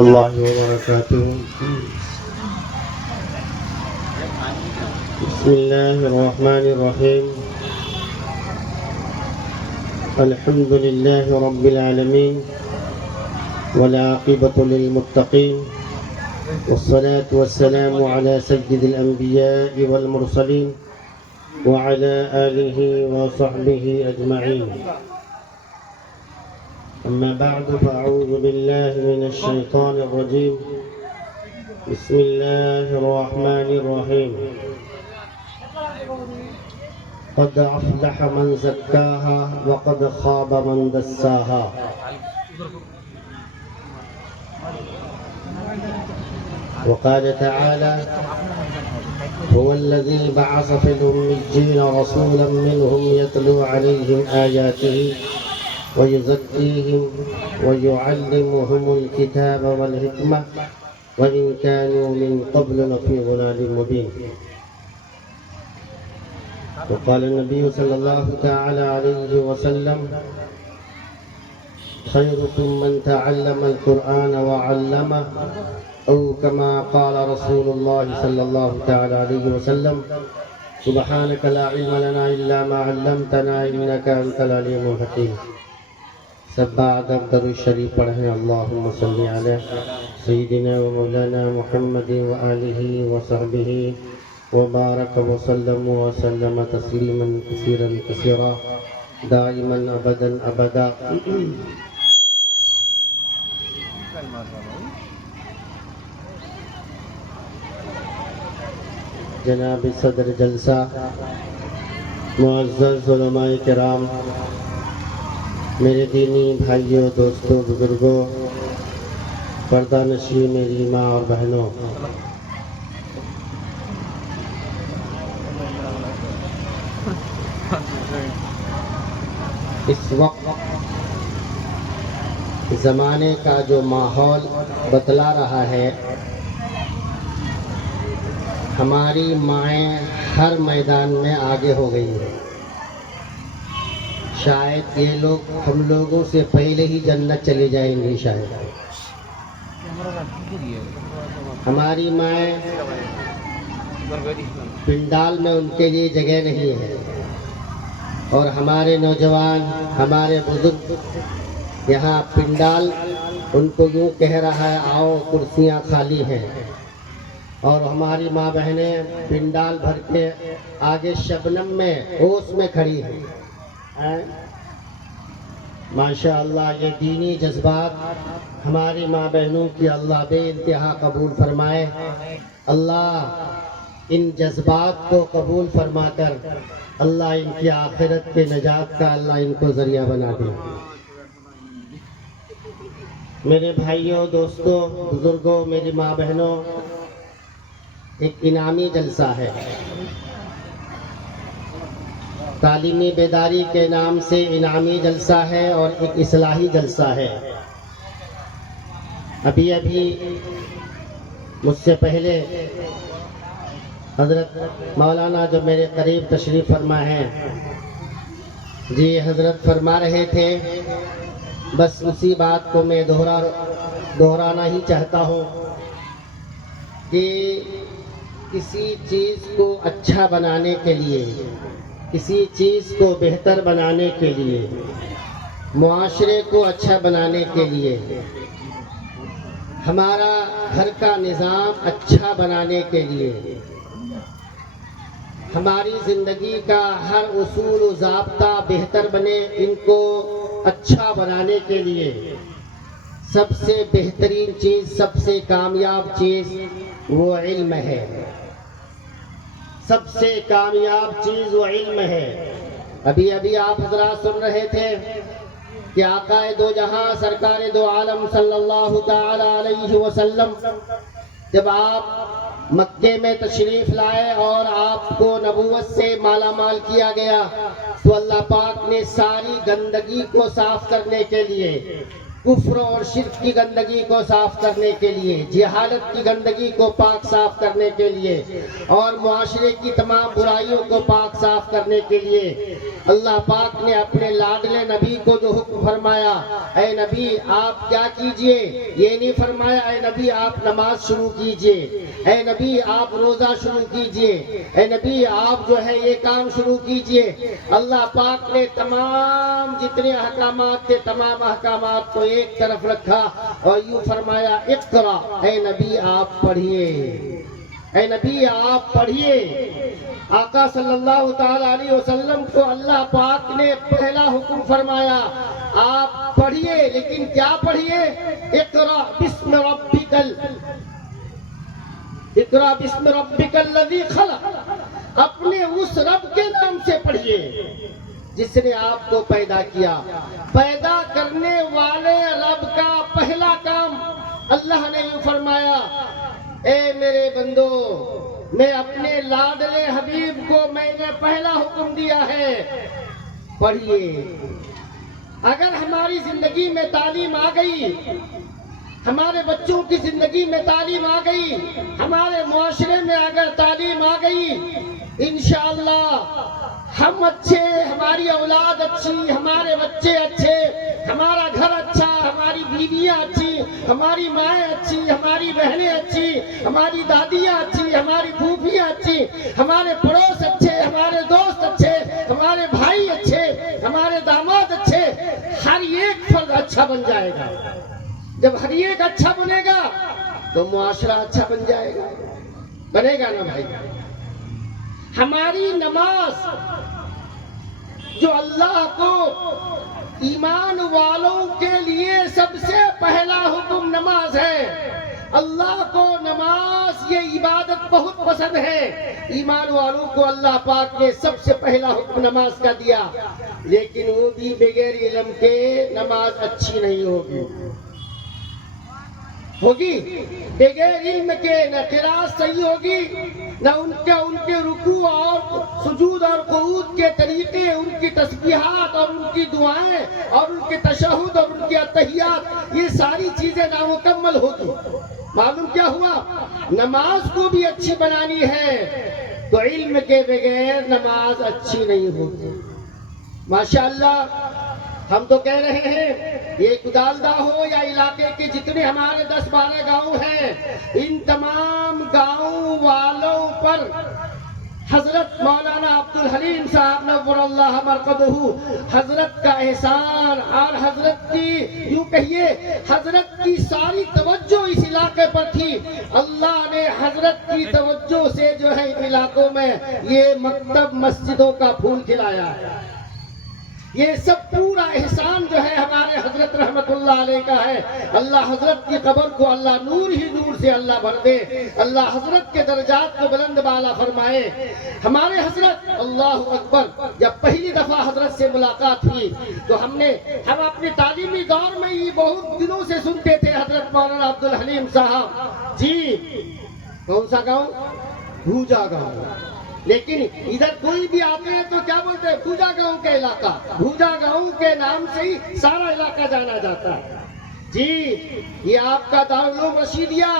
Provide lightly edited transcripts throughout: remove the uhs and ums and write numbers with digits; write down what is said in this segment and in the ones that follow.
اللہ وبرکاتہ. بسم اللہ الرحمن الرحیم. الحمد للہ رب العالمین والعاقبۃ للمتقین والصلاة والسلام على سید الانبیاء والمرسلین وعلى آلہ وصحبہ اجمعین. أما بعد فأعوذ بالله من الشيطان الرجيم. بسم الله الرحمن الرحيم. قد أفلح من زكاها وقد خاب من دساها. وقال تعالى: هو الذي بعث في الأميين رسولا منهم يتلو عليهم آياته ويزكيهم ويعلمهم الكتاب والحكمة وإن كانوا من قبل لفي ضلال مبين. وقال النبي صلى الله تعالى عليه وسلم: خيركم من تعلم القرآن وعلمه أو كما قال رسول الله صلى الله تعالى عليه وسلم: سبحانك لا علم لنا إلا ما علمتنا إنك أنت العليم الحكيم. سب بعد درود الشریف پڑھیں. اللہم صلی علی سیدنا و مولانا محمد و آلہ و صحبہ وبارک وسلم وسلم تسلیما کثیرا کثیرا دائما ابدا ابدا. جناب صدر جلسہ، معزز علماء کرام، میرے دینی بھائیوں، دوستوں، بزرگوں، پردہ نشین میری ماں اور بہنوں، اس وقت زمانے کا جو ماحول بتلا رہا ہے، ہماری مائیں ہر میدان میں آگے ہو گئی ہیں. شاید یہ لوگ ہم لوگوں سے پہلے ہی جنت چلے جائیں گے. شاید ہماری مائیں پنڈال میں ان کے لیے جگہ نہیں ہے، اور ہمارے نوجوان، ہمارے بزرگ یہاں پنڈال ان کو یوں کہہ رہا ہے: آؤ کرسیاں خالی ہیں. اور ہماری ماں بہنیں پنڈال بھر کے آگے شبنم میں اوس میں کھڑی ہیں. ماشاء اللہ، یہ دینی جذبات ہماری ماں بہنوں کی اللہ بے انتہا قبول فرمائے. اللہ ان جذبات کو قبول فرما کر اللہ ان کی آخرت کے نجات کا اللہ ان کو ذریعہ بنا دے. میرے بھائیوں، دوستوں، بزرگوں، میری ماں بہنوں، ایک انعامی جلسہ ہے. تعلیمی بیداری کے نام سے انعامی جلسہ ہے اور ایک اصلاحی جلسہ ہے. ابھی مجھ سے پہلے حضرت مولانا جو میرے قریب تشریف فرما ہیں، جی حضرت فرما رہے تھے، بس اسی بات کو میں دہرانا ہی چاہتا ہوں کہ کسی چیز کو اچھا بنانے کے لیے، کسی چیز کو بہتر بنانے کے لیے، معاشرے کو اچھا بنانے کے لیے، ہمارا گھر کا نظام اچھا بنانے کے لیے، ہماری زندگی کا ہر اصول و ضابطہ بہتر بنے، ان کو اچھا بنانے کے لیے سب سے بہترین چیز، سب سے کامیاب چیز وہ علم ہے. سب سے کامیاب چیز وہ علم ہے. ابھی آپ حضرات سن رہے تھے کہ آقا دو جہاں سرکار دو عالم صلی اللہ تعالی علیہ وسلم جب آپ مکے میں تشریف لائے اور آپ کو نبوت سے مالا مال کیا گیا، تو اللہ پاک نے ساری گندگی کو صاف کرنے کے لیے، کفر اور شرک کی گندگی کو صاف کرنے کے لیے، جہالت کی گندگی کو پاک صاف کرنے کے لیے، اور معاشرے کی تمام برائیوں کو پاک صاف کرنے کے لیے اللہ پاک نے اپنے لاڈلے نبی کو جو حکم فرمایا، اے نبی آپ کیا کیجئے، یہ نہیں فرمایا اے نبی آپ نماز شروع کیجئے، اے نبی آپ روزہ شروع کیجئے، اے نبی آپ جو ہے یہ کام شروع کیجئے۔ اللہ پاک نے تمام جتنے احکامات تھے تمام احکامات کو ایک طرف رکھا اور یوں فرمایا اقرا، اے نبی آپ پڑھیے، اے نبی آپ پڑھیے۔ آقا صلی اللہ تعالی علیہ وسلم کو اللہ پاک نے پہلا حکم فرمایا آپ پڑھیے، لیکن کیا پڑھیے؟ اقرا بسم ربک اقرا بسم ربک الذی خلق، اپنے اس رب کے نام سے پڑھیے جس نے آپ کو پیدا کیا۔ پیدا کرنے والے رب کا پہلا کام اللہ نے یوں فرمایا، اے میرے بندو میں اپنے لاڈلے حبیب کو میں نے پہلا حکم دیا ہے پڑھیے۔ اگر ہماری زندگی میں تعلیم آ گئی، ہمارے بچوں کی زندگی میں تعلیم آ گئی، ہمارے معاشرے میں اگر تعلیم آ گئی، انشاءاللہ ہم اچھے، ہماری اولاد اچھی، ہمارے بچے اچھے، ہمارا گھر اچھا، ہماری بیویاں اچھی، ہماری مائیں اچھی، ہماری بہنیں اچھی، ہماری دادیاں اچھی، ہماری پھوپھیاں اچھی، ہمارے پڑوس اچھے، ہمارے دوست اچھے، ہمارے بھائی اچھے، ہمارے داماد اچھے، ہر ایک فرد اچھا بن جائے گا۔ جب ہر ایک اچھا بنے گا تو معاشرہ اچھا بن جائے گا، بنے گا نا بھائی؟ ہماری نماز جو اللہ کو ایمان والوں کے لیے سب سے پہلا حکم نماز ہے، اللہ کو نماز یہ عبادت بہت پسند ہے، ایمان والوں کو اللہ پاک نے سب سے پہلا حکم نماز کا دیا، لیکن وہ بھی بغیر علم کے نماز اچھی نہیں ہوگی بغیر علم کے نہ قرات صحیح ہوگی، نہ ان کے رکوع اور سجود اور قعود کے طریقے، ان کی تسبیحات اور ان کی دعائیں اور ان کے تشہد اور ان کے اتحیات، یہ ساری چیزیں نامکمل ہوگی۔ معلوم کیا ہوا؟ نماز کو بھی اچھی بنانی ہے تو علم کے بغیر نماز اچھی نہیں ہوگی۔ ماشاءاللہ ہم تو کہہ رہے ہیں یہ کدالدہ ہو یا علاقے کے جتنے ہمارے 10-12 گاؤں ہیں، ان تمام گاؤں والوں پر حضرت مولانا عبدالحلیم صاحب نور اللہ مرقدہ، حضرت کا احسان اور حضرت کی یوں کہیے حضرت کی ساری توجہ اس علاقے پر تھی۔ اللہ نے حضرت کی توجہ سے جو ہے ان علاقوں میں یہ مکتب مسجدوں کا پھول کھلایا ہے۔ یہ سب پورا احسان جو ہے ہمارے حضرت رحمت اللہ علیہ کا ہے۔ اللہ حضرت کی قبر کو اللہ نور ہی نور سے اللہ بھر دے، اللہ حضرت کے درجات کو بلند بالا فرمائے۔ ہمارے حضرت اللہ اکبر جب پہلی دفعہ حضرت سے ملاقات ہوئی تو ہم اپنے تعلیمی دور میں ہی بہت دنوں سے سنتے تھے حضرت مولانا عبدالحلیم صاحب جی، کون سا گاؤں؟ بھوجا گاؤں، لیکن ادھر کوئی بھی آتے ہیں تو کیا بولتے ہیں؟ بھوجا گاؤں کا علاقہ، بھوجا گاؤں کے نام سے ہی سارا علاقہ جانا جاتا ہے جی۔ یہ آپ کا دارالعلوم رشیدیہ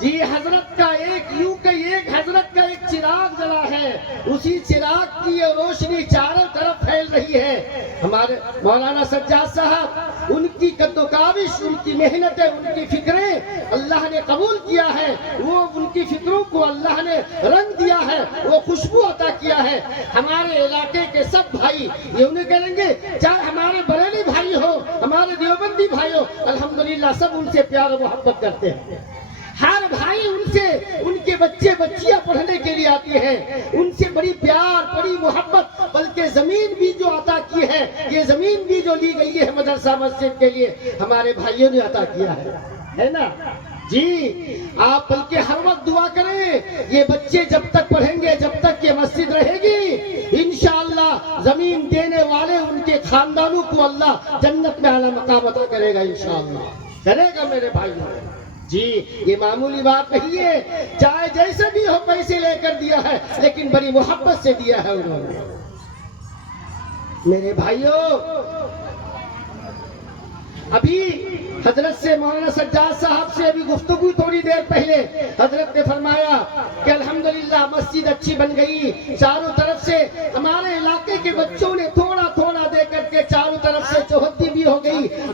جی، حضرت کا ایک حضرت کا ایک چراغ جلا ہے، اسی چراغ کی یہ روشنی چاروں طرف پھیل رہی ہے۔ ہمارے مولانا سجاد صاحب، ان کی قد و کاوش، ان کی محنتیں، ان کی فکریں اللہ نے قبول کیا ہے، وہ ان کی فکروں کو اللہ نے رنگ دیا ہے، وہ خوشبو عطا کیا ہے۔ ہمارے علاقے کے سب بھائی یہ انہیں کہیں گے، چاہے ہمارے بریلی بھائی ہو، ہمارے دیوبندی بھائی ہو، الحمدللہ سب ان سے پیار و محبت کرتے ہیں۔ ہر بھائی ان سے، ان کے بچے بچیاں پڑھنے کے لیے آتی ہیں، ان سے بڑی پیار، بڑی محبت، بلکہ زمین بھی جو عطا کی ہے، یہ زمین بھی جو لی گئی ہے مدرسہ مسجد کے لیے، ہمارے بھائیوں نے عطا کیا ہے نا جی۔ آپ بلکہ ہر وقت دعا کریں، یہ بچے جب تک پڑھیں گے، جب تک یہ مسجد رہے گی، انشاءاللہ زمین دینے والے ان کے خاندانوں کو اللہ جنت میں اعلیٰ مقام عطا کرے گا، انشاءاللہ کرے گا میرے بھائیوں جی۔ یہ معمولی بات نہیں ہے، چاہے جیسے بھی ہو پیسے لے کر دیا ہے، لیکن بڑی محبت سے دیا ہے انہوں نے۔ میرے بھائیوں، ابھی حضرت سے مولانا سجاد صاحب سے ابھی گفتگو تھوڑی دیر پہلے حضرت نے فرمایا کہ الحمدللہ مسجد اچھی بن گئی، چاروں طرف سے ہمارے علاقے کے بچوں نے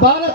12,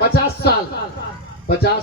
50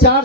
4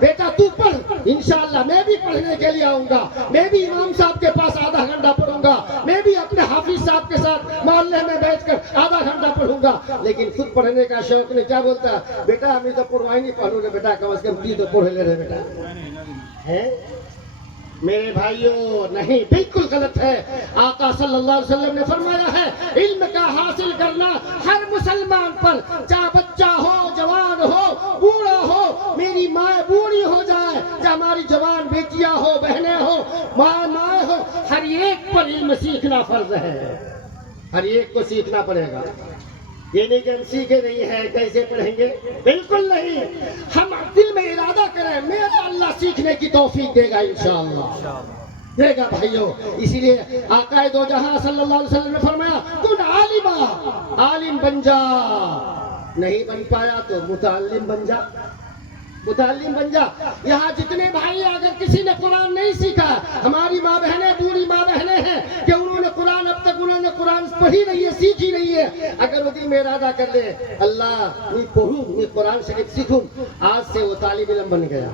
بیٹا تو پڑھ، انشاءاللہ میں بھی پڑھنے کے لیے آؤں گا، میں بھی امام صاحب کے پاس آدھا گھنٹہ پڑھوں گا، میں بھی اپنے حافظ صاحب کے ساتھ محلے میں بیٹھ کر آدھا گھنٹہ پڑھوں گا۔ لیکن خود پڑھنے کا شوق نہیں، کیا بولتا ہے بیٹا ہمیں تو پڑھوائی نہیں پڑھوں گے بیٹا، کم از کم تو پڑھ لے رہے بیٹا ہے۔ میرے بھائیوں نہیں، بالکل غلط ہے۔ آقا صلی اللہ علیہ وسلم نے فرمایا ہے علم کا حاصل کرنا ہر مسلمان پر، چاہے بچہ ہو، جوان ہو، بوڑھا ہو، میری ماں بوڑھی ہو جائے، چاہے ہماری جوان بیٹیاں ہو، بہنیں ہو، ماں ہو، ہر ایک پر علم سیکھنا فرض ہے، ہر ایک کو سیکھنا پڑے گا۔ یہ نہیں کہ ہم سیکھے نہیں ہیں کیسے پڑھیں گے، بالکل نہیں، ہم دل میں ارادہ کریں میرا اللہ سیکھنے کی توفیق دے گا انشاءاللہ، دے گا بھائیوں۔ اسی لیے آقا دو جہاں صلی اللہ علیہ وسلم نے فرمایا کن عالما، عالم بن جا، نہیں بن پایا تو متعلم بن جا، متعلم بن جا۔ یہاں جتنے بھائی اگر کسی نے قرآن نہیں سیکھا، ہماری ماں بہنیں، بوڑھی ماں بہنیں ہیں کہ انہوں نے قرآن اب تک انہوں نے قرآن پڑھی نہیں ہے، سیکھی نہیں ہے، اگر وہ دل میں ارادہ کر لے اللہ میں پڑھوں، میں قرآن شریف سیکھوں، آج سے وہ طالب علم بن گیا۔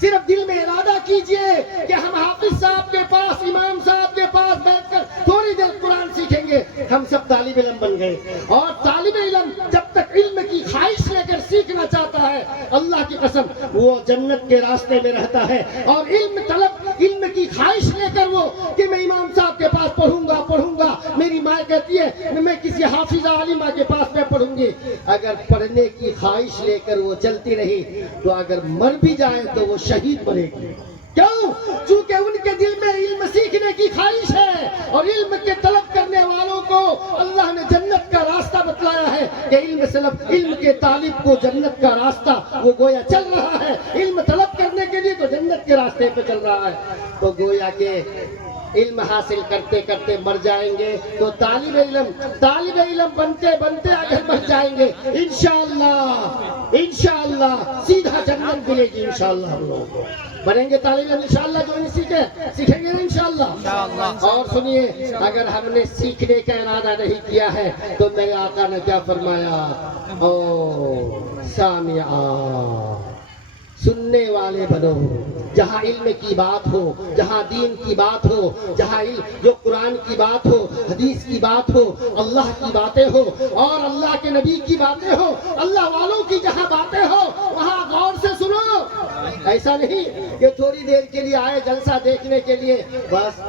صرف دل میں ارادہ کیجئے کہ ہم حافظ صاحب کے پاس، امام صاحب کے پاس بیٹھ کر تھوڑی دیر قرآن سیکھیں گے، ہم سب طالب علم بن گئے۔ اور طالب علم جب تک علم کی خواہش لے کر سیکھنا چاہتا ہے، اللہ کی قسم وہ جنت کے راستے میں رہتا ہے۔ اور علم کی خواہش لے کر وہ کہ میں امام صاحب کے پاس پڑھوں گا، میری ماں کہتی ہے میں کسی حافظہ عالمہ کے پاس میں پڑھوں گی، اگر پڑھنے کی خواہش لے کر وہ چلتی رہی تو اگر مر بھی جائے تو وہ شہید بنے گی۔ کیوں؟ چونکہ ان کے دل میں علم سیکھنے کی خواہش ہے، اور علم کے طلب کرنے والوں کو اللہ نے جنت کا راستہ بتلایا ہے کہ علم کے طالب کو جنت کا راستہ وہ گویا چل رہا ہے، علم طلب کرنے کے لیے تو جنت کے راستے پہ چل رہا ہے۔ تو گویا کہ علم حاصل کرتے کرتے مر جائیں گے تو طالب علم بنتے بنتے اگر مر جائیں گے انشاءاللہ سیدھا جنت ملے گی انشاءاللہ۔ ہم لوگ بنیں گے طالب علم انشاءاللہ، جو نہیں سیکھیں گے انشاءاللہ۔ اور سنیے، اگر ہم نے سیکھنے کا ارادہ نہیں کیا ہے تو میرے آقا نے کیا فرمایا، او سامعا، سننے والے بنو، جہاں علم کی بات ہو، جہاں دین کی بات ہو، جہاں جو قرآن کی بات ہو، حدیث کی بات ہو، اللہ کی باتیں ہو اور اللہ کے نبی کی باتیں ہو، اللہ والوں کی جہاں باتیں ہو وہاں غور سے سنو۔ ایسا نہیں کہ تھوڑی دیر کے لیے آئے جلسہ دیکھنے کے لیے بس،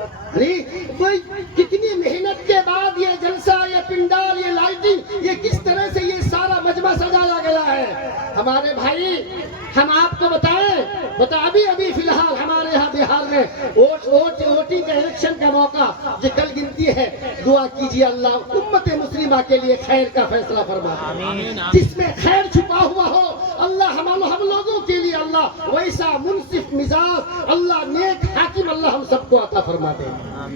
کوئی کتنی محنت کے بعد یہ جلسہ، یہ پنڈال، یہ لائٹنگ، یہ کس طرح سے یہ سارا مجمع سجایا گیا ہے۔ ہمارے بھائی ہم آپ کو بتا ابھی فی الحال ہمارے یہاں بہار میں ووٹنگ کا الیکشن کا موقع جو کل گنتی ہے، دعا کیجیے اللہ امت مسلمہ کے لیے خیر کا فیصلہ فرما دے، جس میں خیر چھپا ہوا ہو اللہ ہم لوگوں کے لیے اللہ ویسا منصف مزاج، اللہ نیک حاکم اللہ ہم سب کو عطا فرما دے۔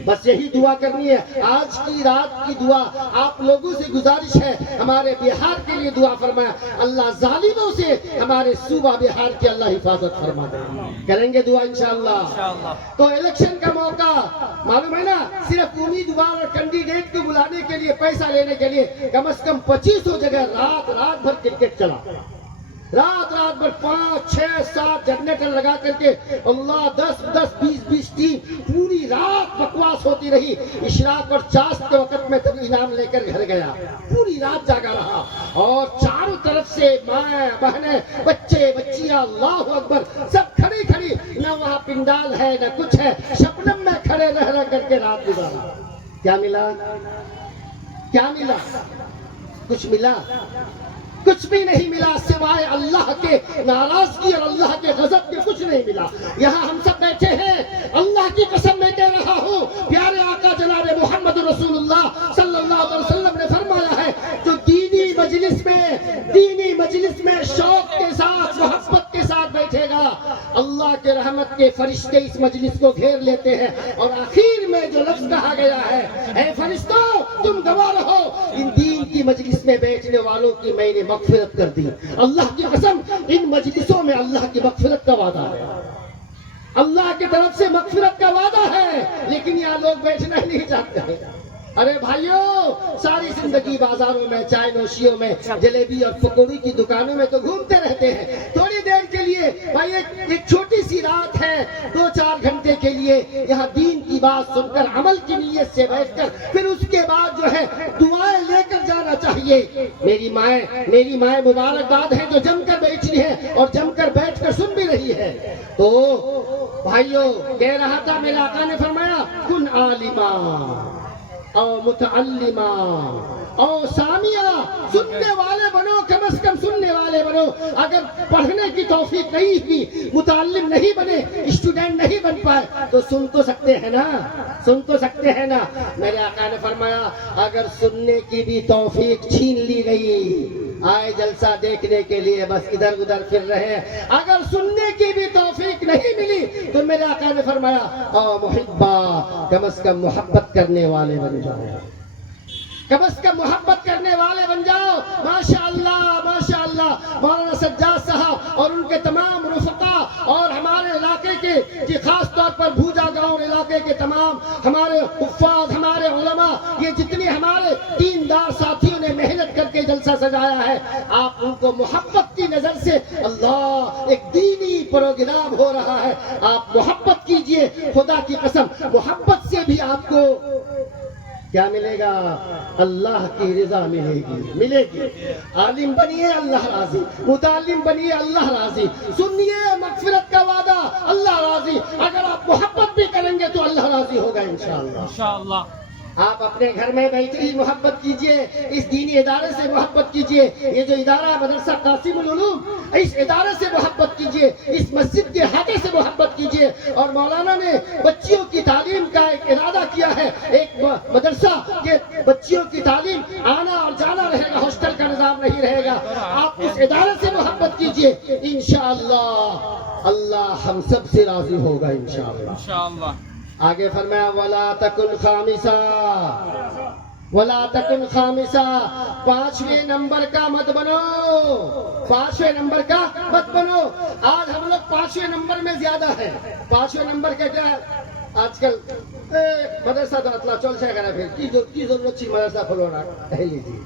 بس یہی دعا کرنی ہے۔ آج کی رات کی دعا آپ لوگوں سے گزارش ہے، ہمارے بہار کے لیے دعا فرمایا، اللہ ظالموں سے ہمارے صوبہ بہار کی اللہ حفاظت فرما دے۔ کریں گے دعا انشاءاللہ۔ تو الیکشن کا موقع معلوم ہے نا، صرف امیدوار اور کینڈیڈیٹ کو بلانے کے لیے، پیسہ لینے کے لیے کم از کم 2500 جگہ رات بھر کرکٹ چلا، رات بھر 5 6 7 جنریٹر لگا کر کے اللہ 10 20 ٹیم پوری رات بکواس ہوتی رہی۔ اشراق اور چاشت کے وقت میں تب انعام لے کر گھر گیا، پوری رات جاگا رہا، اور چاروں طرف سے ماں بہنیں، بچے بچیاں، اللہ اکبر، سب کھڑی نہ وہاں پنڈال ہے نہ کچھ ہے، شبنم میں کھڑے رہ کر کے رات گزارا۔ کیا ملا؟ کچھ ملا؟ کچھ بھی نہیں ملا سوائے اللہ کے ناراضگی اور اللہ کے غضب کے، کچھ نہیں ملا۔ یہاں ہم سب بیٹھے ہیں، اللہ کی قسم میں کہہ رہا ہوں، پیارے آقا جناب محمد رسول اللہ صلی اللہ علیہ وسلم نے فرمایا ہے، جو دینی مجلس میں شوق کے ساتھ، محبت کے ساتھ بیٹھے گا، اللہ کے رحمت کے فرشتے اس مجلس کو گھیر لیتے ہیں، اور آخر میں جو لفظ کہا گیا ہے، اے فرشتوں تم گواہ رہو، ان دین کی مجلس میں بیٹھنے والوں کی میں نے مغفرت کر دی۔ اللہ کی قسم ان مجلسوں میں اللہ کی مغفرت کا وعدہ ہے، اللہ کی طرف سے مغفرت کا وعدہ ہے، لیکن یہاں لوگ بیٹھنا ہی نہیں چاہتے ہیں۔ ارے بھائیوں، ساری زندگی بازاروں میں، چائے نوشیوں میں، جلیبی اور پکوڑی کی دکانوں میں تو گھومتے رہتے ہیں. تھوڑی دیر کے لیے بھائی ایک چھوٹی سی رات ہے، 2-4 گھنٹے کے لیے یہاں دین کی بات سن کر عمل کی نیت سے بیٹھ کر پھر اس کے بعد جو ہے دعائیں لے کر جانا چاہیے. میری مائیں مبارکباد ہیں جو جم کر بیٹھی ہیں اور جم کر بیٹھ کر سن بھی رہی ہے. تو بھائیوں، کہہ رہا تھا میرے آقا نے فرمایا کن عالما او متعلما او سامعا، سننے والے بنو، کم از کم سننے والے بنو. اگر پڑھنے کی توفیق نہیں کی، متعلم نہیں بنے، اسٹوڈنٹ نہیں بن پائے تو سن تو سکتے ہیں نا، سن تو سکتے ہیں نا. میرے آقا نے فرمایا اگر سننے کی بھی توفیق چھین لی گئی، آئے جلسہ دیکھنے کے لیے بس ادھر ادھر پھر رہے، اگر سننے کی بھی توفیق نہیں ملی تو میرے آقا نے فرمایا او محبا، کم از کم محبت کرنے والے بن جاؤ، کم از کم محبت کرنے والے بن جاؤ. ماشاءاللہ ماشاءاللہ، مولانا سجاد صاحب اور ان کے تمام رفقا اور ہمارے علاقے کے جی خاص طور پر بھوجا گاؤں علاقے کے تمام ہمارے حفاظ، ہمارے علماء، یہ جتنے ہمارے دیندار ساتھیوں نے محنت کر کے جلسہ سجایا ہے، آپ ان کو محبت کی نظر سے، اللہ ایک دینی پروگرام ہو رہا ہے، آپ محبت کیجئے. خدا کی قسم محبت سے بھی آپ کو کیا ملے گا؟ اللہ کی رضا ملے گی. عالم بنیے اللہ راضی، متعلم بنیے اللہ راضی، سنیے مغفرت کا وعدہ اللہ راضی. اگر آپ محبت بھی کریں گے تو اللہ راضی ہوگا انشاءاللہ. آپ اپنے گھر میں بیٹھے ہی محبت کیجئے، اس دینی ادارے سے محبت کیجئے. یہ جو ادارہ مدرسہ قاسم العلوم، اس ادارے سے محبت کیجئے، اس مسجد کے احاطے سے محبت کیجئے. اور مولانا نے بچیوں کی تعلیم کا ایک ارادہ کیا ہے، ایک مدرسہ کہ بچیوں کی تعلیم آنا اور جانا رہے گا، ہاسٹل کا نظام نہیں رہے گا. آپ اس ادارے سے محبت کیجئے، انشاءاللہ اللہ ہم سب سے راضی ہوگا انشاءاللہ. آگے فرمایا وَلَا تَكُنْ خَامِسًا، وَلَا تَكُنْ خَامِسًا، 5ویں نمبر کا مت بنو، 5ویں نمبر کا مت بنو. آج ہم لوگ 5ویں نمبر میں زیادہ ہیں. 5ویں نمبر کا کیا ہے آج کل؟ مدرسہ تو اطلاع چل جائے گا. پھر کی ضرورت تھی مدرسہ کھلونا؟ لیجیے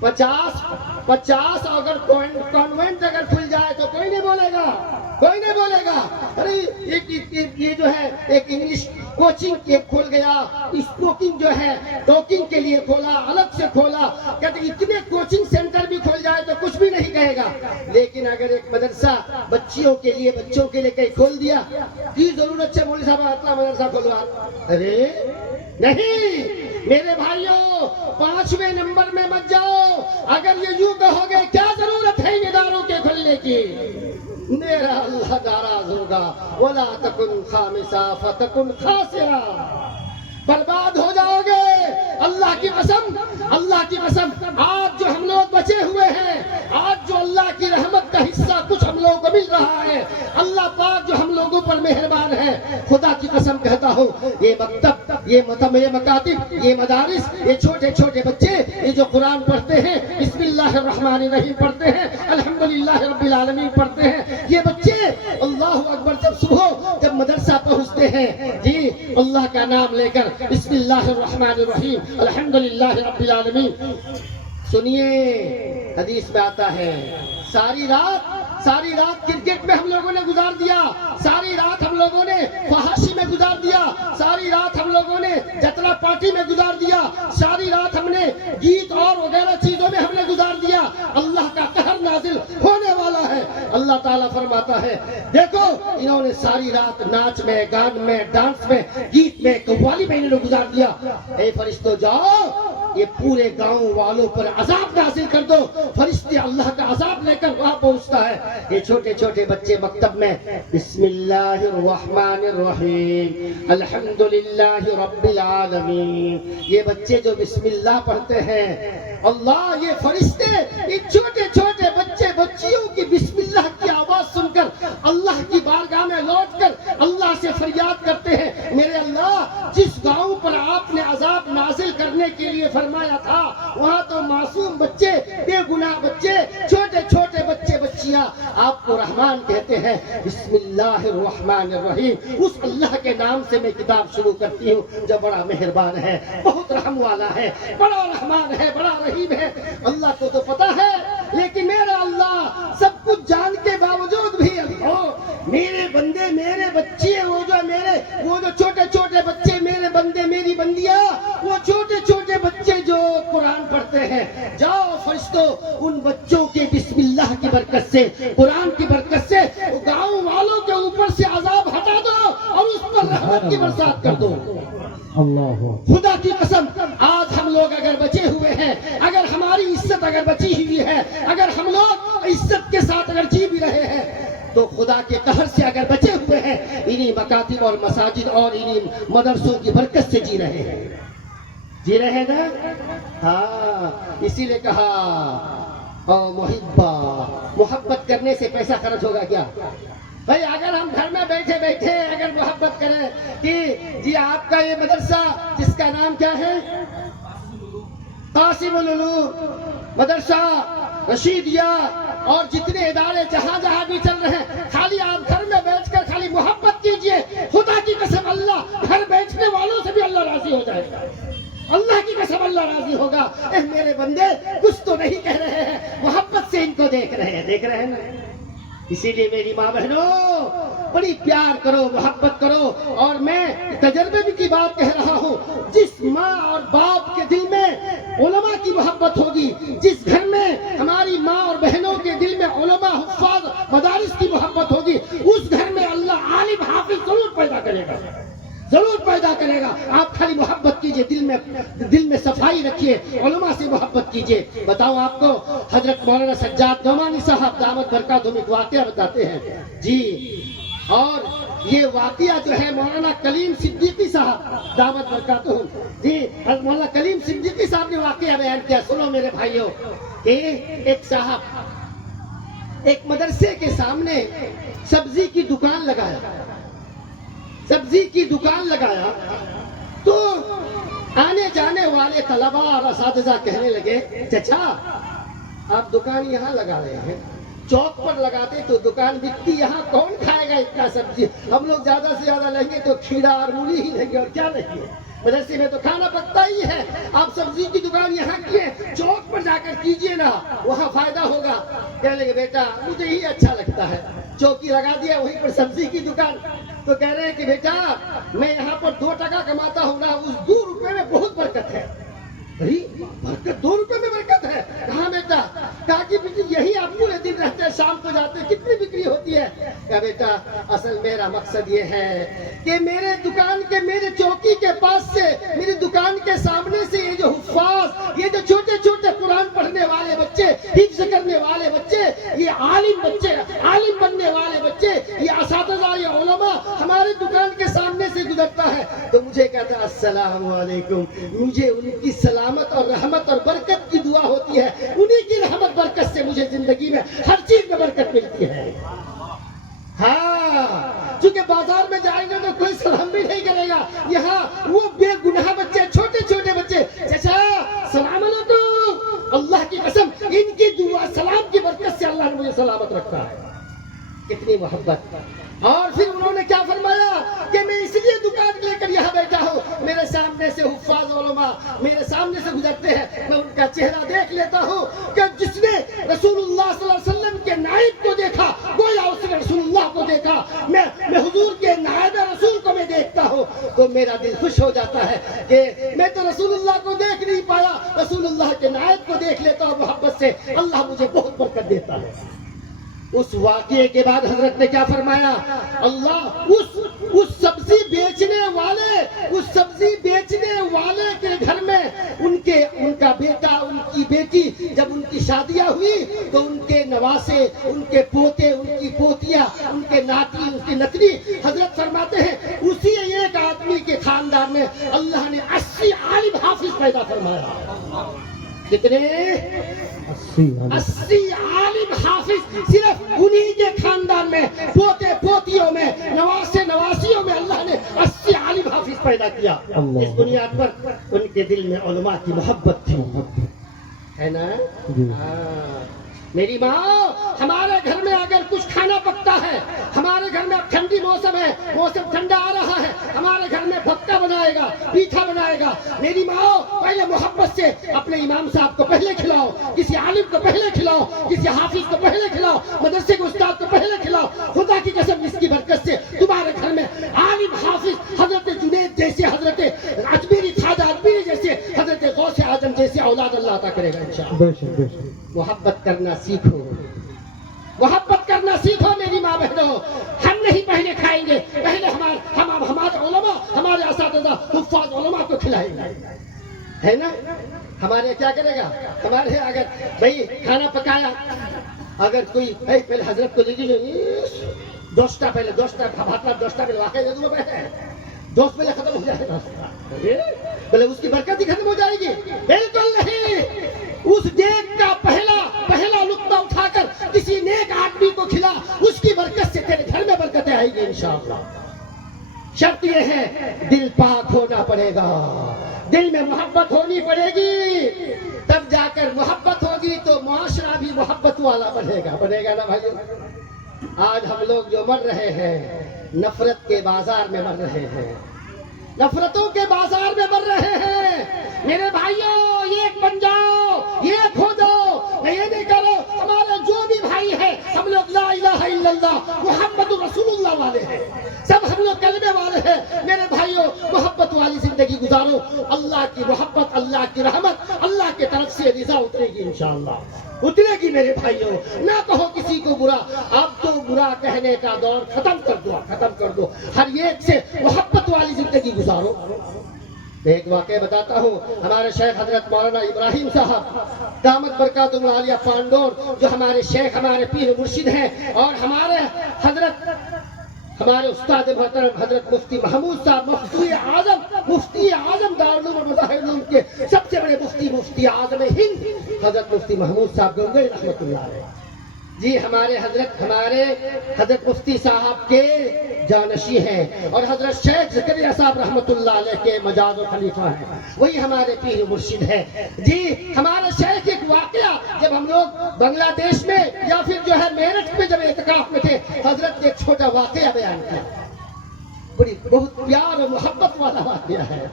50 اگر کانوینٹ اگر کھل جائے تو کوئی نہیں بولے گا، کوئی نہیں بولے گا. ارے یہ جو ہے ایک انگلش کوچنگ کھول گیا، اسپوکنگ جو ہے ٹاکنگ کے لیے کھولا، الگ سے کھولا. کہتے اتنے کوچنگ سینٹر بھی کھول جائے تو کچھ بھی نہیں کہے گا. لیکن اگر ایک مدرسہ بچیوں کے لیے، بچوں کے لیے کہیں کھول دیا، کی ضرورت ہے مولوی صاحب اطلاع مدرسہ کھولوا؟ ارے نہیں میرے بھائیوں، 5ویں نمبر میں مت جاؤ. اگر یہ یوں کہو گے کیا ضرورت ہے ان اداروں کے کھلنے کی، میرا اللہ ناراض ہوگا. وَلَا تَكُنْ خَامِسًا فَتَكُنْ خَاسِرًا، برباد ہو جاؤ گے. اللہ کی قسم، اللہ کی قسم، آج جو ہم لوگ بچے ہوئے ہیں، آج جو اللہ کی رحمت کا حصہ کچھ ہم لوگوں کو مل رہا ہے، اللہ پاک جو ہم لوگوں پر مہربان ہے، خدا کی قسم کہتا ہوں، یہ مکتب، یہ مکاتب، یہ مدارس، یہ چھوٹے چھوٹے بچے یہ جو قرآن پڑھتے ہیں، بسم اللہ الرحمن الرحیم پڑھتے ہیں، الحمدللہ رب العالمین پڑھتے ہیں، یہ بچے اللہ اکبر جب مدرسہ پہنچتے ہیں، جی اللہ کا نام لے کر بسم اللہ الرحمن الرحیم الحمدللہ رب العالمین. سنیے حدیث میں آتا ہے ساری رات کرکٹ میں ہم لوگوں نے گزار دیا، ساری رات ہم لوگوں نے فحاشی میں گزار دیا، ساری رات ہم لوگوں نے جتلا پارٹی میں گزار دیا، ساری رات ہم نے گیت اور وغیرہ چیزوں میں ہم نے گزار دیا. اللہ کا قہر نازل ہونے والا ہے. اللہ تعالیٰ فرماتا ہے دیکھو انہوں نے ساری رات ناچ میں، گان میں، ڈانس میں، گیت میں، قوالی میں انہوں نے گزار دیا. اے فرشتوں جاؤ یہ پورے گاؤں والوں پر عذاب نازل کر دو. فرشتے اللہ کا عذاب لے کر وہاں پہنچتا ہے. یہ چھوٹے چھوٹے بچے مکتب میں بسم اللہ الرحمن الرحیم الحمدللہ رب العالمین، یہ بچے جو بسم اللہ پڑھتے ہیں، اللہ یہ فرشتے یہ چھوٹے چھوٹے بچے بچیوں کی بسم اللہ کی آواز سن کر اللہ کی بارگاہ میں لوٹ کر اللہ سے فریاد کرتے ہیں، میرے اللہ جس گاؤں پر آپ نے عذاب نازل کرنے کے لیے فرمایا تھا وہاں تو معصوم بچے، بے گناہ بچے، چھوٹے چھوٹے بچے بچیاں آپ کو رحمان کہتے ہیں، بسم اللہ الرحمن الرحیم، اس اللہ کے نام سے میں کتاب شروع کرتی ہوں جو بڑا مہربان ہے، بہت رحم والا ہے، بڑا رحمان ہے، بڑا رحیم ہے۔ اللہ کو تو پتا ہے، لیکن میرا اللہ سب کچھ جان کے باوجود بھی میرے بندے، میرے بچے، وہ جو چھوٹے چھوٹے بچے، میرے بندے، میری بندیاں، وہ چھوٹے چھوٹے بچے جو قرآن پڑھتے ہیں، جاؤ فرشتوں ان بچوں کے بسم اللہ کی برکت سے، قرآن کی برکت سے گاؤں والوں کے اوپر سے عذاب ہٹا دو اور اس پر رحمت کی برسات کر دو۔ اللہ خدا کی قسم، آج ہم لوگ اگر بچے ہوئے ہیں، اگر ہماری عزت اگر بچی ہوئی ہے، اگر ہم لوگ عزت کے ساتھ اگر جی بھی رہے ہیں، تو خدا کے قہر سے اگر بچے ہوئے ہیں، انہی مکاتب اور مساجد اور انہی مدرسوں کی برکت سے جی رہے ہیں، جی رہے ہیں نا؟ ہاں، اسی لیے کہا او محبہ، محبت کرنے سے پیسہ خرچ ہوگا کیا؟ بھائی اگر ہم گھر میں بیٹھے بیٹھے اگر محبت کریں کہ جی آپ کا یہ مدرسہ جس کا نام کیا ہے، قاسم العلوم مدرسہ رشیدیہ، اور جتنے ادارے جہاں جہاں بھی چل رہے ہیں، خالی آپ گھر میں بیٹھ کر خالی محبت کیجئے، خدا کی قسم اللہ گھر بیٹھنے والوں سے بھی اللہ راضی ہو جائے گا، اللہ کی قسم اللہ راضی ہوگا۔ اے میرے بندے کچھ تو نہیں کہہ رہے ہیں، محبت سے ان کو دیکھ رہے ہیں نا؟ اسی لیے میری ماں بہنوں بڑی پیار کرو، محبت کرو، اور میں تجربے کی بات کہہ رہا ہوں، جس ماں اور باپ کے دل میں علماء کی محبت ہوگی، جس گھر میں ہماری ماں اور بہنوں کے دل میں علماء، حفاظ، مدارس کی محبت ہوگی، اس گھر میں اللہ عالم حافظ ضرور پیدا کرے گا، ضرور پیدا کرے گا۔ آپ خالی محبت کیجئے، دل میں صفائی رکھیے، علماء سے محبت کیجئے۔ بتاؤں آپ کو، حضرت مولانا سجاد نعمانی صاحب دامت برکاتہم ایک واقعہ بتاتے ہیں جی، اور یہ واقعہ جو ہے مولانا کلیم صدیقی صاحب دامت برکاتہم جی، مولانا کلیم صدیقی صاحب نے واقعہ بیان کیا۔ سنو میرے بھائیوں، ایک صاحب ایک مدرسے کے سامنے سبزی کی دکان لگایا، تو آنے جانے والے طلباء اور اساتذہ کہنے لگے، چچا آپ دکان یہاں لگا رہے ہیں، چوک پر لگاتے تو دکان بکتی، یہاں کون کھائے گا اتنا سبزی؟ ہم لوگ زیادہ سے زیادہ لیں گے تو کھیرا اور مولی ہی لیں گے، اور کیا لیں گے؟ مدرسے میں تو کھانا پکتا ہی ہے، آپ سبزی کی دکان یہاں کیے، چوک پر جا کر کیجئے نا، وہاں فائدہ ہوگا۔ کہنے لگے بیٹا مجھے ہی اچھا لگتا ہے، چوکی لگا دیا وہیں پر سبزی کی دکان۔ تو کہہ رہے ہیں کہ بیٹا میں یہاں پر 2 ٹکا کماتا ہوں نا، اس 2 روپے میں بہت برکت ہے۔ برکت 2 روپے میں برکت ہے؟ کہاں بیٹا؟ کہا کہ یہی آپ پورے دن رہتے ہیں، شام کو جاتے ہیں، کتنی بکری ہوتی ہے؟ کہا بیٹا اصل میرا مقصد یہ ہے کہ میرے دکان کے، میرے چوکی کے پاس سے، میری دکان کے سامنے سے یہ جو حفاظ، یہ جو چھوٹے چھوٹے قرآن پڑھنے والے بچے، حفظ کرنے والے بچے، یہ عالم بچے، عالم بننے والے بچے، یہ اساتذہ، یہ علماء ہمارے دکان کے سامنے سے گزرتا ہے، تو مجھے کہتا السلام علیکم، مجھے ان کی سلامت اور رحمت اور برکت کی دعا ہوتی ہے، انہی کی رحمت برکت سے مجھے زندگی میں ہر چیز میں برکت ملتی ہے۔ ہاں، چونکہ بازار میں جائیں گے تو کوئی سلام بھی نہیں کرے گا، یہاں وہ بے گناہ بچے، چھوٹے چھوٹے بچے، چچا سلام علیکم، اللہ کی قسم ان کی دعا، سلام کی برکت سے اللہ نے مجھے سلامت رکھا ہے۔ کتنی محبت! اور پھر انہوں نے کیا فرمایا کہ میں اس لیے دکان لے کر یہاں بیٹھا ہوں، میرے سامنے سے حفاظ علماء میرے سامنے سے گزرتے ہیں، میں ان کا چہرہ دیکھ لیتا ہوں کہ جس نے رسول اللہ صلی اللہ علیہ وسلم کے نائب کو دیکھا گویا اس نے رسول اللہ کو دیکھا، میں حضور کے نائب رسول کو میں دیکھتا ہوں تو میرا دل خوش ہو جاتا ہے کہ میں تو رسول اللہ کو دیکھ نہیں پایا، رسول اللہ کے نائب کو دیکھ لیتا ہوں، محبت سے اللہ مجھے بہت برکت دیتا ہے۔ اس واقعے کے بعد حضرت نے کیا فرمایا، اللہ اس سبزی بیچنے والے کے گھر میں ان کا بیٹا، ان کی بیٹی، جب ان کی شادیاں ہوئی تو ان کے نواسے، ان کے پوتے، ان کی پوتیاں، ان کے ناتی، ان کی نتنی، حضرت فرماتے ہیں اسی ایک آدمی کے خاندان میں اللہ نے 80 عالم حافظ پیدا فرمایا۔ کتنے؟ 80 عالم حافظ صرف انہی کے خاندان میں، پوتے پوتیوں میں، نواسے نواسیوں میں اللہ نے 80 عالم حافظ پیدا کیا۔ اس بنیاد پر ان کے دل میں علماء کی محبت تھی، ہے نا؟ میری ماں ہمارے گھر میں سکتا ہے. ہمارے گھر میں اب ٹھنڈی موسم ہے, موسم ٹھنڈا آ رہا ہے, ہمارے گھر میں بھکا بنائے گا, میٹھا بنائے گا. میری ماں پہلے محبت سے اپنے امام صاحب کو پہلے کھلاؤ, کسی عالم کو پہلے کھلاؤ, کسی حافظ کو پہلے کھلاؤ, مدرسے کے استاد کو پہلے کھلاؤ. خدا کی قسم اس کی برکت سے تمہارے گھر میں عالم حافظ حضرت جنید جیسے, حضرت اجمیری خواجہ اجمیری جیسے, حضرت غوث اعظم جیسے اولاد اللہ عطا کرے گا انشاءاللہ. محبت کرنا سیکھو, محبت کرنا سیکھو میری ماں بہنوں. ہم نہیں پہلے کھائیں گے, پہلے ہمارے علماء, ہمارے اساتذہ حفاظ علماء کو کھلائیں گے, ہے نا. ہمارے کیا کرے گا, ہمارے اگر بھائی کھانا پکایا, اگر کوئی پہلے حضرت کو دے دیجیے دوستا, پہلے دوستا بھاٹنا دوستا پہلے واقعی دے دوں میں, دوست پہلے ختم ہو جائے گا, پہلے اس کی برکت ہی ختم ہو جائے گی. بالکل نہیں, اس دیگ کا پہلا لقمہ اٹھا کر کسی نیک آدمی کو کھلا, اس کی برکت سے تیرے گھر میں برکتیں آئیں گی انشاءاللہ. شرط یہ ہے دل پاک ہونا پڑے گا, دل میں محبت ہونی پڑے گی, تب جا کر محبت ہوگی تو معاشرہ بھی محبت والا بنے گا نا بھائی. آج ہم لوگ جو مر رہے ہیں نفرت کے بازار میں مر رہے ہیں, نفرتوں کے بازار میں مر رہے ہیں. میرے بھائیوں ایک بن جاؤ, ایک ہو جاؤ. میں یہ نہیں کہہ رہا ہوں, ہمارے جو بھی بھائی ہیں ہم لوگ لا الہ الا اللہ محمد رسول اللہ والے ہیں, سب ہم لوگ کلمے والے ہیں. میرے بھائیوں محبت والی زندگی گزارو, اللہ کی محبت, اللہ کی رحمت, اللہ کی طرف سے رضا اترے گی انشاءاللہ, اترے گی میرے بھائیوں. نہ کہو کسی کو برا, اب تو برا کہنے کا دور ختم کر دو, ہر ایک سے محبت والی زندگی گزارو. ایک واقعہ بتاتا ہوں, ہمارے شیخ حضرت مولانا ابراہیم صاحب دامت برکاتہم العالیہ پانڈور, جو ہمارے شیخ, ہمارے پیر مرشد ہیں, اور ہمارے استاد محترم حضرت مفتی محمود صاحب, مفتی اعظم دارالعلوم اور مظاہر العلوم کے سب سے بڑے مفتی اعظم ہند حضرت مفتی محمود صاحب گنگوئی رحمۃ اللہ علیہ جی, ہمارے حضرت مفتی صاحب کے جانشی ہیں, اور حضرت شیخ زکریا صاحب رحمۃ اللہ علیہ کے مجاز و خلیفہ ہیں, وہی ہمارے پیر مرشد ہیں جی. ہمارے شیخ ایک واقعہ, جب ہم لوگ بنگلہ دیش میں یا پھر جو ہے میرٹھ میں جب اعتکاف میں تھے, حضرت نے ایک چھوٹا واقعہ بیان کیا, بہت پیار اور محبت والا واقعہ ہے.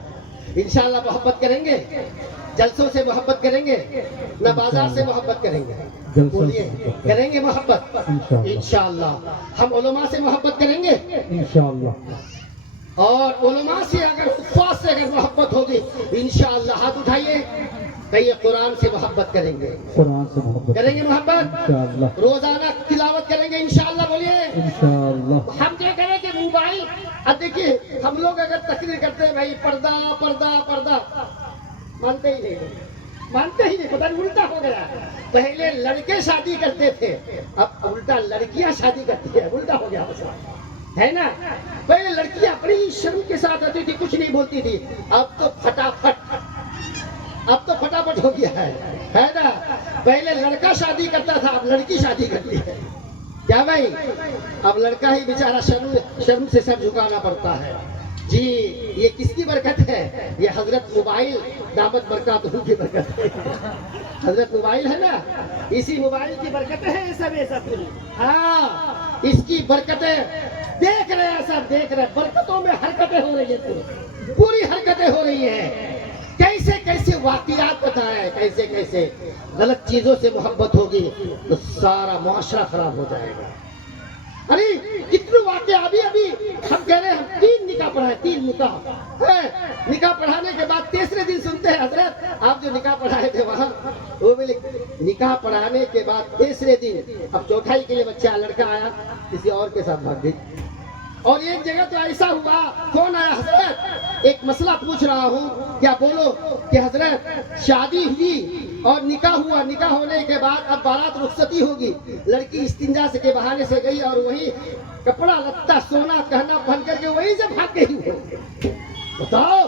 انشاءاللہ محبت کریں گے, جلسوں سے محبت کریں گے, نہ بازار سے محبت کریں گے, بولیے کریں گے محبت انشاءاللہ. ہم علماء سے محبت کریں گے انشاءاللہ, اور علماء سے اگر حفاظ سے اگر محبت ہوگی انشاءاللہ. ہاتھ اٹھائیے, کہیے قرآن سے محبت کریں گے, کریں گے محبت, روزانہ تلاوت کریں گے انشاءاللہ, بولیے انشاءاللہ. ہم کیا کریں کہ موبائل, اب دیکھیے ہم لوگ اگر تقریر کرتے ہیں بھائی پردہ مانتے ہی نہیں, پتہ نہیں الٹا ہو گیا. پہلے لڑکے شادی کرتے تھے, اب الٹا لڑکیاں شادی کرتی ہیں, الٹا ہو گیا مسئلہ, ہے نا. پہلے لڑکیاں اپنی شرم کے ساتھ آتی تھی, کچھ نہیں بولتی تھی, اب تو پھٹافٹ ہو گیا ہے نا. پہلے لڑکا شادی کرتا تھا, اب لڑکی شادی کرتی ہے. کیا بھائی, اب لڑکا ہی بیچارہ شرم سے سر جھکانا پڑتا ہے جی. یہ کس کی برکت ہے, یہ حضرت موبائل دامت برکاتہم کی برکت ہے. حضرت موبائل ہے نا, اسی موبائل کی برکتیں ہیں یہ سب. ہاں, اس کی برکتیں دیکھ رہے ہیں, سب دیکھ رہے ہیں. برکتوں میں حرکتیں ہو رہی ہیں, پوری حرکتیں ہو رہی ہیں. کیسے واقعات بتائیں, کیسے غلط چیزوں سے محبت ہوگی تو سارا معاشرہ خراب ہو جائے گا. ارے کتنے واقعہ, ابھی ہم کہہ رہے ہیں ہم 3 نکاح پڑھائے, 3 نکاح پڑھانے کے بعد تیسرے دن سنتے ہیں حضرت آپ جو نکاح پڑھائے تھے وہاں, وہ بھی نکاح پڑھانے کے بعد تیسرے دن اب چوتھائی کے لیے بچہ لڑکا آیا, کسی اور کے ساتھ بھاگ گئی. اور ایک جگہ تو ایسا ہوا, کون آیا حضرت, ایک مسئلہ پوچھ رہا ہوں, کیا بولو کہ حضرت شادی ہوئی اور نکاح ہوا, نکاح ہونے کے بعد اب بارات رخصتی ہوگی, لڑکی استنجا سے کے بہانے سے گئی اور وہی کپڑا لتا سونا گہنا پہن کر کے وہیں سے بھاگ گئی. بتاؤ,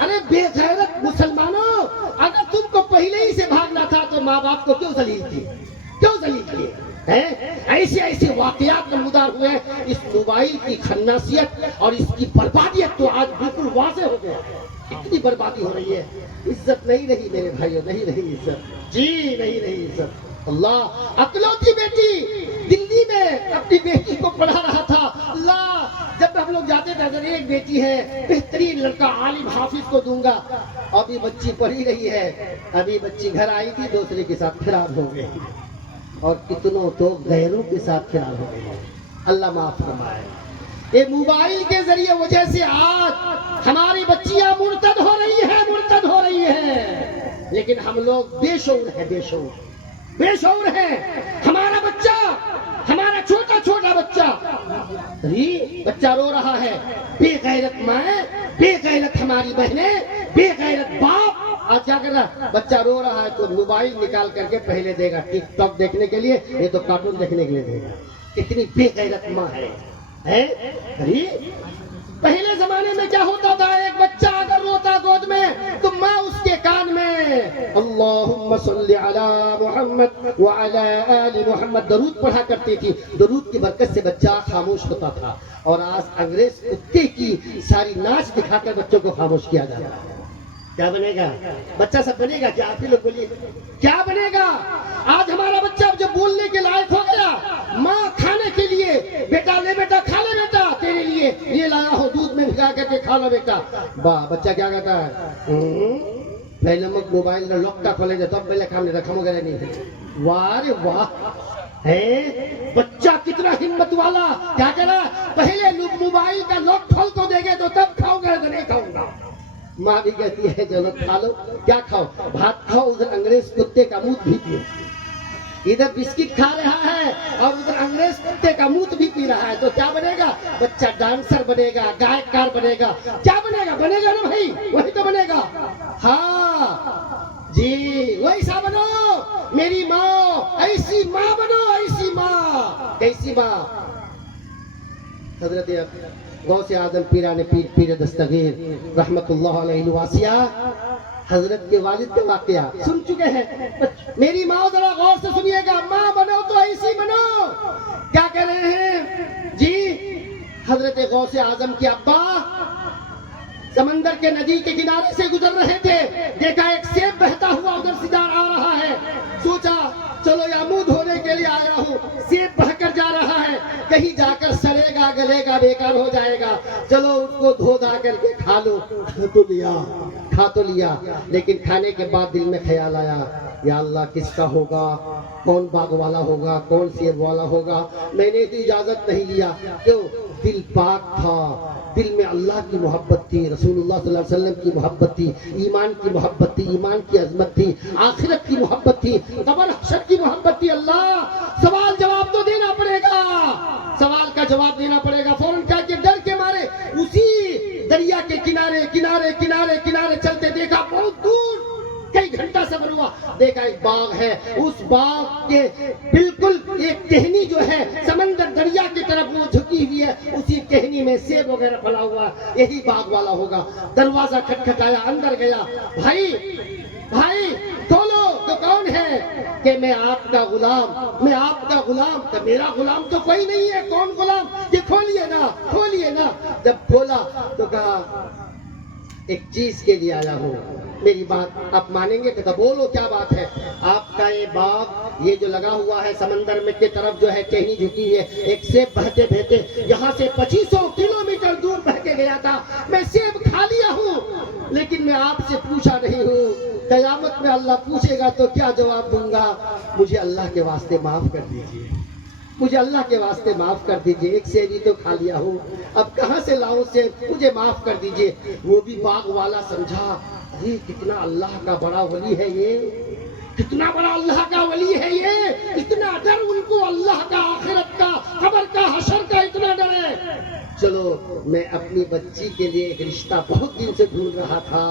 ارے بے غیرت مسلمانوں, اگر تم کو پہلے ہی سے بھاگنا تھا تو ماں باپ کو کیوں ذلیل کیے. ایسے واقعات نمودار ہوئے. اس موبائل کی خناسیت اور اس کی بربادیت تو آج بالکل واضح ہو گیا. اتنی بربادی ہو رہی ہے, عزت نہیں رہی میرے بھائیوں, نہیں رہی عزت جی, نہیں رہی عزت. اللہ اکلوتی بیٹی دلی میں اپنی بیٹی کو پڑھا رہا تھا. اللہ جب ہم لوگ جاتے تھے اگر ایک بیٹی ہے بہترین لڑکا عالم حافظ کو دوں گا. ابھی بچی پڑھی رہی ہے, ابھی بچی گھر آئی تھی دوسرے کے ساتھ خراب ہو گئی, اور کتنوں تو غیروں کے ساتھ خراب ہو گئی. اللہ معاف فرمائے. یہ موبائل کے ذریعے وجہ سے آج ہماری بچیاں مرتد ہو رہی ہیں, لیکن ہم لوگ بے شعور ہیں. ہمارا بچہ, ہمارا چھوٹا بچہ رو رہا ہے, بے غیرت ماں, بے غیرت ہماری بہنیں, بے غیرت باپ. آج کیا کر رہا, بچہ رو رہا ہے تو موبائل نکال کر کے پہلے دے گا ٹک ٹاک دیکھنے کے لیے, یہ تو کارٹون دیکھنے کے لیے دے گا. کتنی بے غیرت ماں ہے. پہلے زمانے میں کیا ہوتا تھا, ایک بچہ اگر روتا گود میں تو ماں اس کے کان میں اللہم صلی علی محمد وعلی آل محمد درود پڑھا کرتی تھی. درود کی برکت سے بچہ خاموش ہوتا تھا. اور آج انگریز کتے کی ساری ناچ دکھا کر بچوں کو خاموش کیا جا رہا ہے. کیا بنے گا بچہ؟ سب بنے گا کیا؟ آپ ہی لوگ بولیے, کیا بنے گا؟ آج ہمارا بچہ جب بولنے کے لائق ہو گیا, ماں کھانے کے لیے بیٹا لے بیٹا کھا لے بیٹا, تیرے لیے یہ لایا ہو دودھ میں بھگا کر کے کھا لو بیٹا. بچہ کیا کہتا ہے, پہلے موبائل میں لاک کا کھولے جاتا, پہلے کھانے رکھم وغیرہ نہیں. واہ رے واہ ہے بچہ کتنا ہمت والا. کیا کہہ رہا, پہلے موبائل کا لاک کھول کو دے گے تو تب کھاؤ گے, تو نہیں کھاؤں گا. ماں بھی کہتی ہے چلو کھا لو. کیا کھاؤ؟ بھات کھاؤ, ادھر انگریز کتے کا موت بھی پیو. ادھر بسکٹ کھا رہا ہے اور ادھر انگریز کتے کا موت بھی پی رہا ہے. تو کیا بنے گا بچہ؟ ڈانسر بنے گا, گائکار بنے گا. کیا بنے گا نا بھائی, وہی تو بنے گا. ہاں جی ویسا بنو میری ماں, ایسی ماں بنو, ایسی ماں. کیسی ماں؟ حضرت غوث اعظم پیران پیر دستگیر رحمت اللہ علیہ الواسیہ حضرت کے والد کا واقعہ سن چکے ہیں. میری ماں ذرا غور سے سنیے گا, ماں بنو تو ایسی بنو. کیا کہہ رہے ہیں جی؟ حضرت غوث اعظم کے ابا سمندر کے ندی کے کنارے سے گزر رہے تھے, دیکھا ایک سیب بہتا ہوا ادھر سے آ رہا ہے. سوچا چلو یا منہ دھونے کے لیے آیا ہوں, سیب بہ کر جا رہا ہے, کہیں جا کر سڑے گا گلے گا بیکار ہو جائے گا, چلو اس کو دھو دھا کر کے کھا لو. کھا تو لیا, لیکن کھانے کے بعد دل میں خیال آیا, یا اللہ کس کا ہوگا, کون باغ والا ہوگا, کون سیب والا ہوگا. میں نے تو اجازت نہیں لیا. کیوں؟ دل پاک تھا, دل میں اللہ کی محبت تھی, رسول اللہ صلی اللہ علیہ وسلم کی محبت تھی, ایمان کی محبت تھی, ایمان کی عظمت تھی, آخرت کی محبت تھی, قبر حشر کی محبت تھی. اللہ سوال جواب تو دینا پڑے گا, سوال کا جواب دینا پڑے گا. فوراً کیا کہ ڈر کے مارے اسی دریا کے کنارے کنارے کنارے کنارے چلتے دیکھا, بہت دور کئی گھنٹہ سفر ہوا, دیکھا ایک باغ ہے. اس باغ کے بالکل ایک ٹہنی جو ہے سمندر دریا کی طرف وہ جھکی ہوئی ہے, اسی ٹہنی میں سیب وغیرہ پھلا ہوا, یہی باغ والا ہوگا. دروازہ کھٹکھٹایا, اندر گیا. بھائی کھولو. تو کون ہے؟ کہ میں آپ کا غلام. تو میرا غلام تو کوئی نہیں ہے, کون غلام؟ یہ کھولیے نا. جب کھولا تو کہا ایک چیز کے لیے آیا ہوں, میری بات آپ مانیں گے؟ کہ بولو کیا بات ہے. آپ کا یہ باغ یہ جو لگا ہوا ہے سمندر میں کی طرف جو ہے ٹہنی جھکی ہے, ایک سیب بہتے بہتے یہاں سے 2500 کلومیٹر دور بہ کے گیا تھا. میں سیب کھا لیا ہوں, لیکن میں آپ سے پوچھا نہیں ہوں. قیامت میں اللہ پوچھے گا تو کیا جواب دوں گا؟ مجھے اللہ کے واسطے معاف کر دیجیے, مجھے اللہ کے واسطے معاف کر دیجیے. ایک سیب ہی تو کھا لیا ہوں, اب کہاں سے لاؤں سیب, مجھے معاف کر دیجیے. وہ بھی باغ والا سمجھا, ارے کتنا اللہ کا بڑا ولی ہے یہ, کتنا بڑا اللہ کا ولی ہے یہ. اتنا ڈر ان کو اللہ کا, آخرت کا, قبر کا, حشر کا اتنا ڈر ہے. چلو میں اپنی بچی کے لیے ایک رشتہ بہت دن سے ڈھونڈ رہا تھا.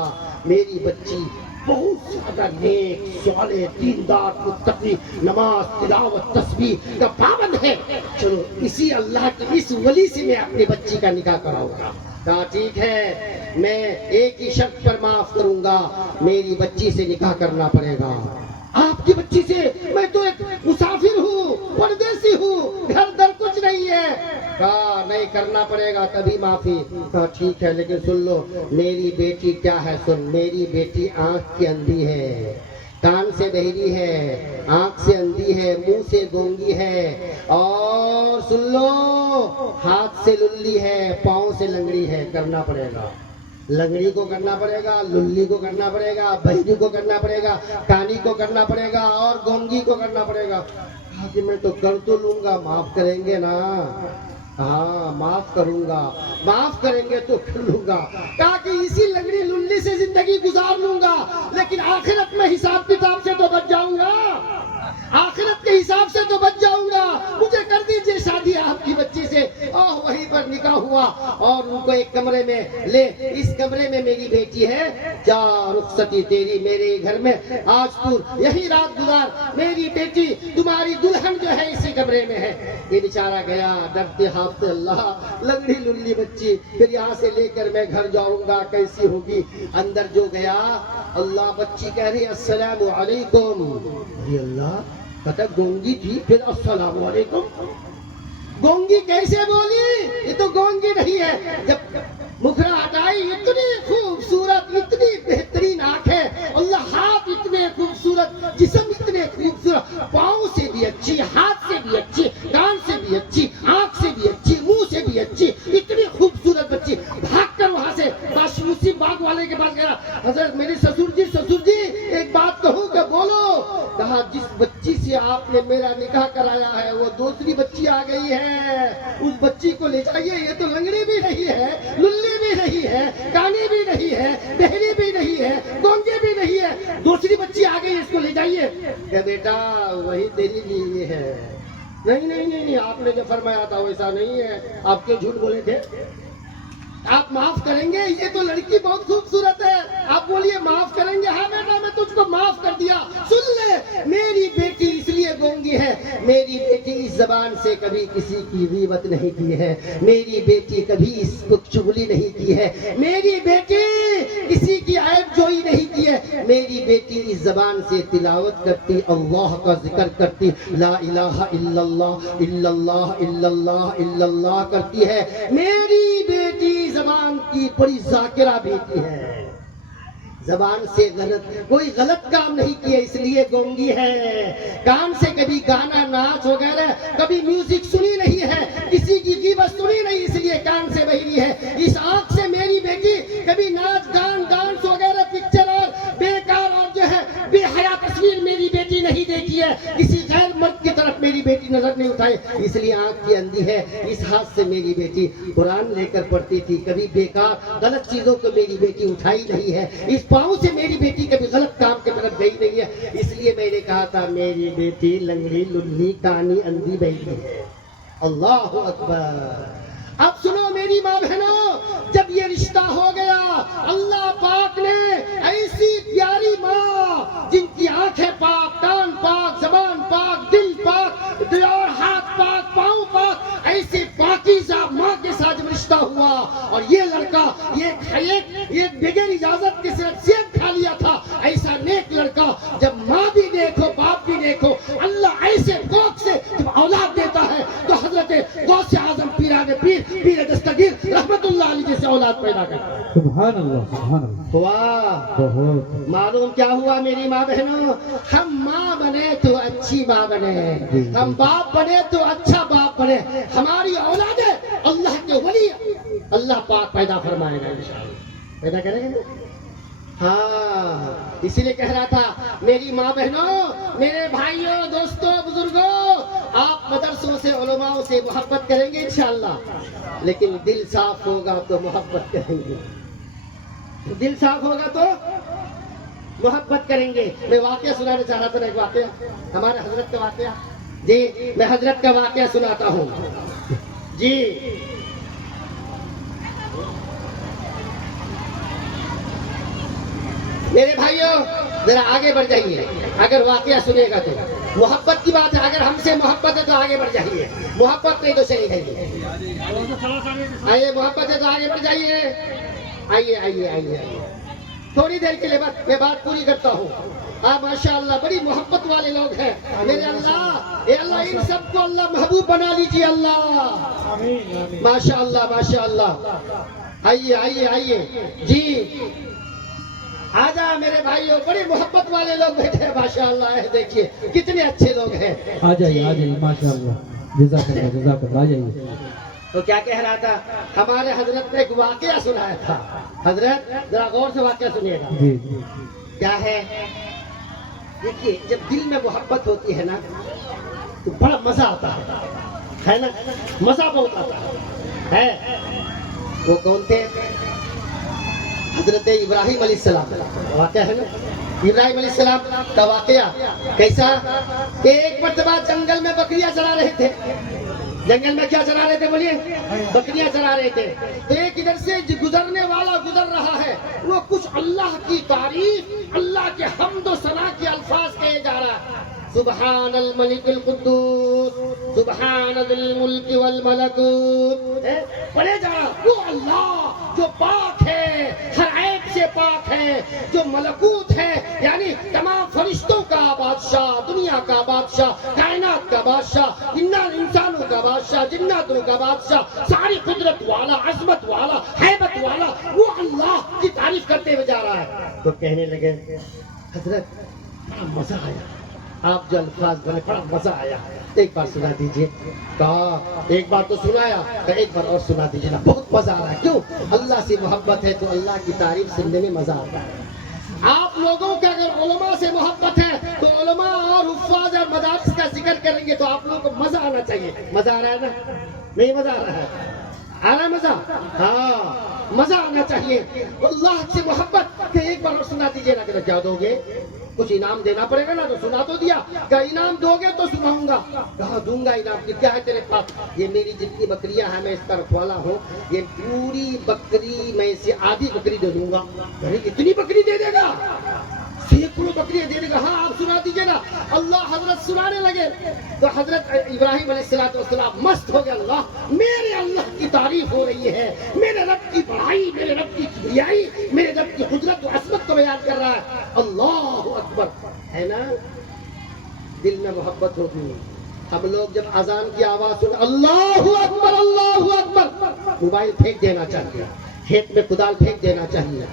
میری بچی بہت زیادہ نیک, صالح, دیندار, متقی, نماز, تلاوت, تسبیح کا پابند ہے. چلو اسی اللہ کے اس ولی سے میں اپنی بچی کا نکاح کراؤں گا. کہا ٹھیک ہے, میں ایک ہی شرط پر معاف کروں گا, میری بچی سے نکاح کرنا پڑے گا. آپ کی بچی سے؟ میں تو ایک مسافر ہوں, پردیسی ہوں, گھر در کچھ نہیں ہے. کہا نہیں کرنا پڑے گا, تبھی معافی. کہا ٹھیک ہے, لیکن سن لو میری بیٹی کیا ہے, سن, میری بیٹی آنکھ کی اندھی ہے, کان سے بہری ہے، آنکھ سے اندھی ہے، منہ سے گونگی ہے، اور سن لو ہاتھ سے للی ہے، پاؤں سے لنگڑی ہے. کرنا پڑے گا، لنگڑی کو کرنا پڑے گا، للی کو کرنا پڑے گا، بہری کو کرنا پڑے گا، کانی کو کرنا پڑے گا، اور گونگی کو کرنا پڑے گا. کہ میں تو کر تو لوں گا، معاف کریں گے نا؟ ہاں معاف کروں گا، معاف کریں گے تو کر لوں گا. کہا کہ اسی لنگڑی للی سے زندگی گزار لوں گا، لیکن آخرت میں حساب کتاب سے تو بچ جاؤں گا، آخرت کے حساب سے تو بچ جاؤں گا. مجھے کر دیجئے شادی آپ کی بچی سے. وہیں پر نکاح ہوا اور ان کو ایک کمرے میں لے، اس کمرے میں میری بیٹی ہے، جا رخصتی تیری میرے گھر میں، آج تو یہی رات گزار، میری بیٹی تمہاری دلہن جو ہے اسی کمرے میں ہے. یہ بیچارہ گیا ڈرتے ہانپتے، اللہ لنگڑی للی بچی پھر یہاں سے لے کر میں گھر جاؤں گا، کیسی ہوگی؟ اندر جو گیا، اللہ بچی کہہ رہی السلام علیکم. اللہ پتہ گونگی تھی، پھر السلام علیکم. گونگی کیسے بولی؟ یہ تو گونگی نہیں ہے. جب مکھڑا ہٹائی، اتنی خوبصورت، اتنی بہترین آنکھیں، اللہ ہاتھ اتنے خوبصورت، جسم اتنے خوبصورت، پاؤں سے بھی اچھی، ہاتھ سے بھی اچھی، کان سے بھی اچھی، آنکھ سے بھی اچھی، منہ سے بھی اچھی، اتنی خوبصورت بچی. بھاگ کر وہاں سے باشموسی باغ والے کے پاس گیا. حضرت میرے سسر جی ایک بات کہوں کہ بولو. کہا جس بچی سے آپ نے میرا نکاح کرایا ہے وہ دوسری بچی آ گئی ہے، اس بچی کو لے جائیے. یہ تو لنگڑی بھی نہیں ہے، للی بھی نہیں ہے، کانی بھی نہیں ہے، بہری بھی نہیں ہے، گونگے بھی نہیں ہے، دوسری بچی آ گئی، اس کو لے جائیے. کہ بیٹا وہی تیری لیے ہے. نہیں نہیں نہیں نہیں، آپ نے جو فرمایا تھا ویسا نہیں ہے. آپ کیوں جھوٹ بولے تھے؟ آپ معاف کریں گے؟ یہ تو لڑکی بہت خوبصورت ہے. آپ بولیے معاف کریں گے؟ ہاں بیٹا میں تجھ کو معاف کر دیا. سن لے، میری بیٹی اس لیے گونگی ہے، میری بیٹی اس زبان سے کبھی کسی کی غیبت نہیں کی ہے، میری بیٹی کبھی اس کو چغلی نہیں کی ہے، میری بیٹی کسی کی عیب جوئی نہیں کی ہے، میری بیٹی اس زبان سے تلاوت کرتی، اللہ کا ذکر کرتی، لا الہ الا اللہ الا اللہ الا اللہ الا اللہ کرتی ہے. میری بیٹی زبان کی بڑی ذاکرہ بیٹی ہے، زبان سے کوئی غلط کام نہیں کیا، اس لیے گونگی ہے. کان سے کبھی گانا ناچ وغیرہ کبھی میوزک سنی نہیں ہے، کسی کی غیبت سنی نہیں، اس لیے کان سے بہری ہے. اس آنکھ سے میری بیٹی کبھی ناچ گان ڈانس وغیرہ پکچر اور بیکار اور جو ہے بے حیا تصویر میری بیٹی نہیں دیکھی ہے، کسی غیر مرد کی طرف میری بیٹی نظر نہیں اٹھائے، اس لیے آنکھ کی اندھی ہے. اس ہاتھ سے میری بیٹی قرآن لے کر پڑھتی تھی، کبھی بیکار غلط چیزوں کو میری بیٹی اٹھائی نہیں ہے. اس پاؤں سے میری بیٹی کبھی غلط کام کی طرف گئی نہیں ہے. اس لیے میں نے کہا تھا میری بیٹی لنگڑی للی کانی اندھی بہری ہے. اللہ اکبر. اب سنو میری ماں بہنوں، جب یہ رشتہ ہو گیا، اللہ پاک نے ایسی پیاری ماں جن کی آنکھیں پاک، کان پاک، زبان پاک، دل پاک اور ہاتھ پاک، پاؤں پاک، ایسی پاکیزہ ماں کے ساتھ جب رشتہ ہوا اور یہ لڑکا یہ بغیر اجازت کے صرف سیب کھا لیا تھا، ایسا نیک لڑکا جب ماں بھی دیکھو باپ بھی دیکھو، اللہ ایسے کوکھ سے جب اولاد دیتا ہے تو حضرت غوث اعظم پیران پیر دستگیر رحمت اللہ علیہ جیسے اولاد پیدا کرتا ہے. سبحان اللہ سبحان اللہ. بہت معلوم کیا ہوا میری ماں بہنوں؟ ہم ماں بنے تو اچھی ماں بنے، ہم باپ بنے تو اچھا باپ بنے. ہماری اولادیں اللہ کے ولی اللہ پاک پیدا فرمائے گا انشاءاللہ. پیدا کریں گے. ہاں اسی لیے کہہ رہا تھا میری ماں بہنوں، میرے بھائیوں، دوستوں، بزرگوں، آپ مدرسوں سے علماء سے محبت کریں گے انشاءاللہ، لیکن دل صاف ہوگا تو محبت کریں گے. دل صاف ہوگا تو محبت کریں گے. میں واقعہ سنانا چاہ رہا تھا، ایک واقعہ ہمارے حضرت کا واقعہ. جی میں حضرت کا واقعہ سناتا ہوں. جی میرے بھائیوں ذرا آگے بڑھ جائیے، اگر واقعہ سنے گا تو. محبت کی بات ہے، اگر ہم سے محبت ہے تو آگے بڑھ جائیے، محبت نہیں تو چلی جائیے. آئیے، محبت ہے تو آگے بڑھ جائیے. آئیے آئیے آئیے آئیے. تھوڑی دیر کے لیے میں بات پوری کرتا ہوں. ماشاء اللہ بڑی محبت والے لوگ ہیں میرے. اللہ اے اللہ ان سب کو اللہ محبوب بنا لیجیے اللہ. ماشاء اللہ ماشاء اللہ. آئیے آئیے آئیے. جی آجا میرے بھائیوں بڑی محبت والے لوگ بیٹھے ہیں ماشاءاللہ ہے، دیکھیے کتنے اچھے لوگ ہیں. آ جائیے ماشاءاللہ. جزاک اللہ. آ جائیے. تو کیا کہہ رہا تھا؟ ہمارے حضرت نے ایک واقعہ سنایا تھا. حضرت ذرا غور سے واقعہ سنیے گا. جی کیا ہے؟ دیکھیے جب دل میں محبت ہوتی ہے نا تو بڑا مزہ آتا ہے نا، مزہ بہت آتا ہے. وہ کون تھے؟ حضرت ابراہیم علیہ السلام. واقعہ ہے نا ابراہیم علیہ السلام کا واقعہ. کیسا کہ ایک مرتبہ جنگل میں بکریاں چرا رہے تھے. جنگل میں کیا چرا رہے تھے بولیے؟ بکریاں چرا رہے تھے. تو ایک ادھر سے گزرنے والا گزر رہا ہے، وہ کچھ اللہ کی تعریف، اللہ کے حمد و ثنا کے الفاظ کہے جا رہا ہے. سبحان الملک القدوس، سبحان ذی الملک والملکوت. پڑھے جا رہا وہ اللہ جو پاک ہے، ہر عیب سے پاک ہے، جو ملکوت ہے یعنی تمام فرشتوں کا بادشاہ، دنیا کا بادشاہ، کائنات کا بادشاہ، انسانوں کا بادشاہ، جناتوں کا بادشاہ، ساری قدرت والا، عظمت والا، ہیبت والا وہ اللہ کی تعریف کرتے ہوئے جا رہا ہے. تو کہنے لگے حضرت بڑا مزہ آیا، آپ جو الفاظ بولے بڑا مزہ آیا، ایک بار سنا دیجئے. کہا ایک بار تو سنایا، ایک بار اور سنا دیجئے نا، بہت مزہ آ رہا ہے. کیوں؟ اللہ سے محبت ہے تو اللہ کی تعریف سننے میں مزہ آتا ہے. آپ لوگوں کا اگر علماء سے محبت ہے تو علماء اور حفاظ اور مدارس کا ذکر کریں گے تو آپ لوگوں کو مزہ آنا چاہیے. مزہ آ رہا ہے نا؟ نہیں مزہ آ رہا ہے؟ آ رہا ہے مزہ؟ ہاں مزہ آنا چاہیے. اللہ سے محبت کہ ایک بار اور سنا دیجئے نا. کہ کیا دو گے؟ کچھ انعام دینا پڑے گا نا. تو سنا تو دیا. کیا انعام دو گے تو سناؤں گا. کہا دوں گا انعام. کیا ہے تیرے پاس؟ یہ میری جتنی بکریاں ہیں میں اس کا رکھوالا ہوں، یہ پوری بکری میں سے آدھی بکری دے دوں گا. ارے اتنی بکری دے دے گا؟ سینکڑوں بکریاں دے دے گا. ہاں آپ سنا دیجیے نا. اللہ حضرت سنانے لگے تو حضرت ابراہیم علیہ السلام مست ہو گیا. میرے اللہ کی تعریف ہو رہی ہے، میرے رب کی بڑائی، میرے رب کی کبریائی، میرے رب کی قدرت و عظمت کو بیان کر رہا ہے. اللہ اکبر ہے نا. دل میں محبت ہوتی ہے. ہم لوگ جب اذان کی آواز سن اللہ اکبر اللہ اکبر، موبائل پھینک دینا چاہیے، کھیت میں کدال پھینک دینا چاہیے،